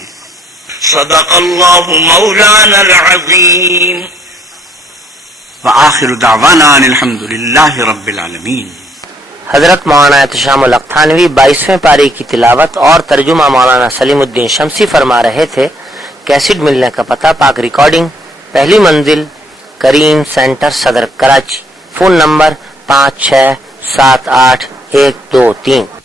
صدق اللہ مولانا العظیم وآخر دعوانا ان الحمد للہ رب العالمین۔ حضرت مولانا احتشام الحق تھانوی 22ویں پاری کی تلاوت اور ترجمہ مولانا سلیم الدین شمسی فرما رہے تھے۔ کیسٹ ملنے کا پتہ پاک ریکارڈنگ، پہلی منزل، کریم سینٹر، صدر، کراچی۔ Phone number 5678 123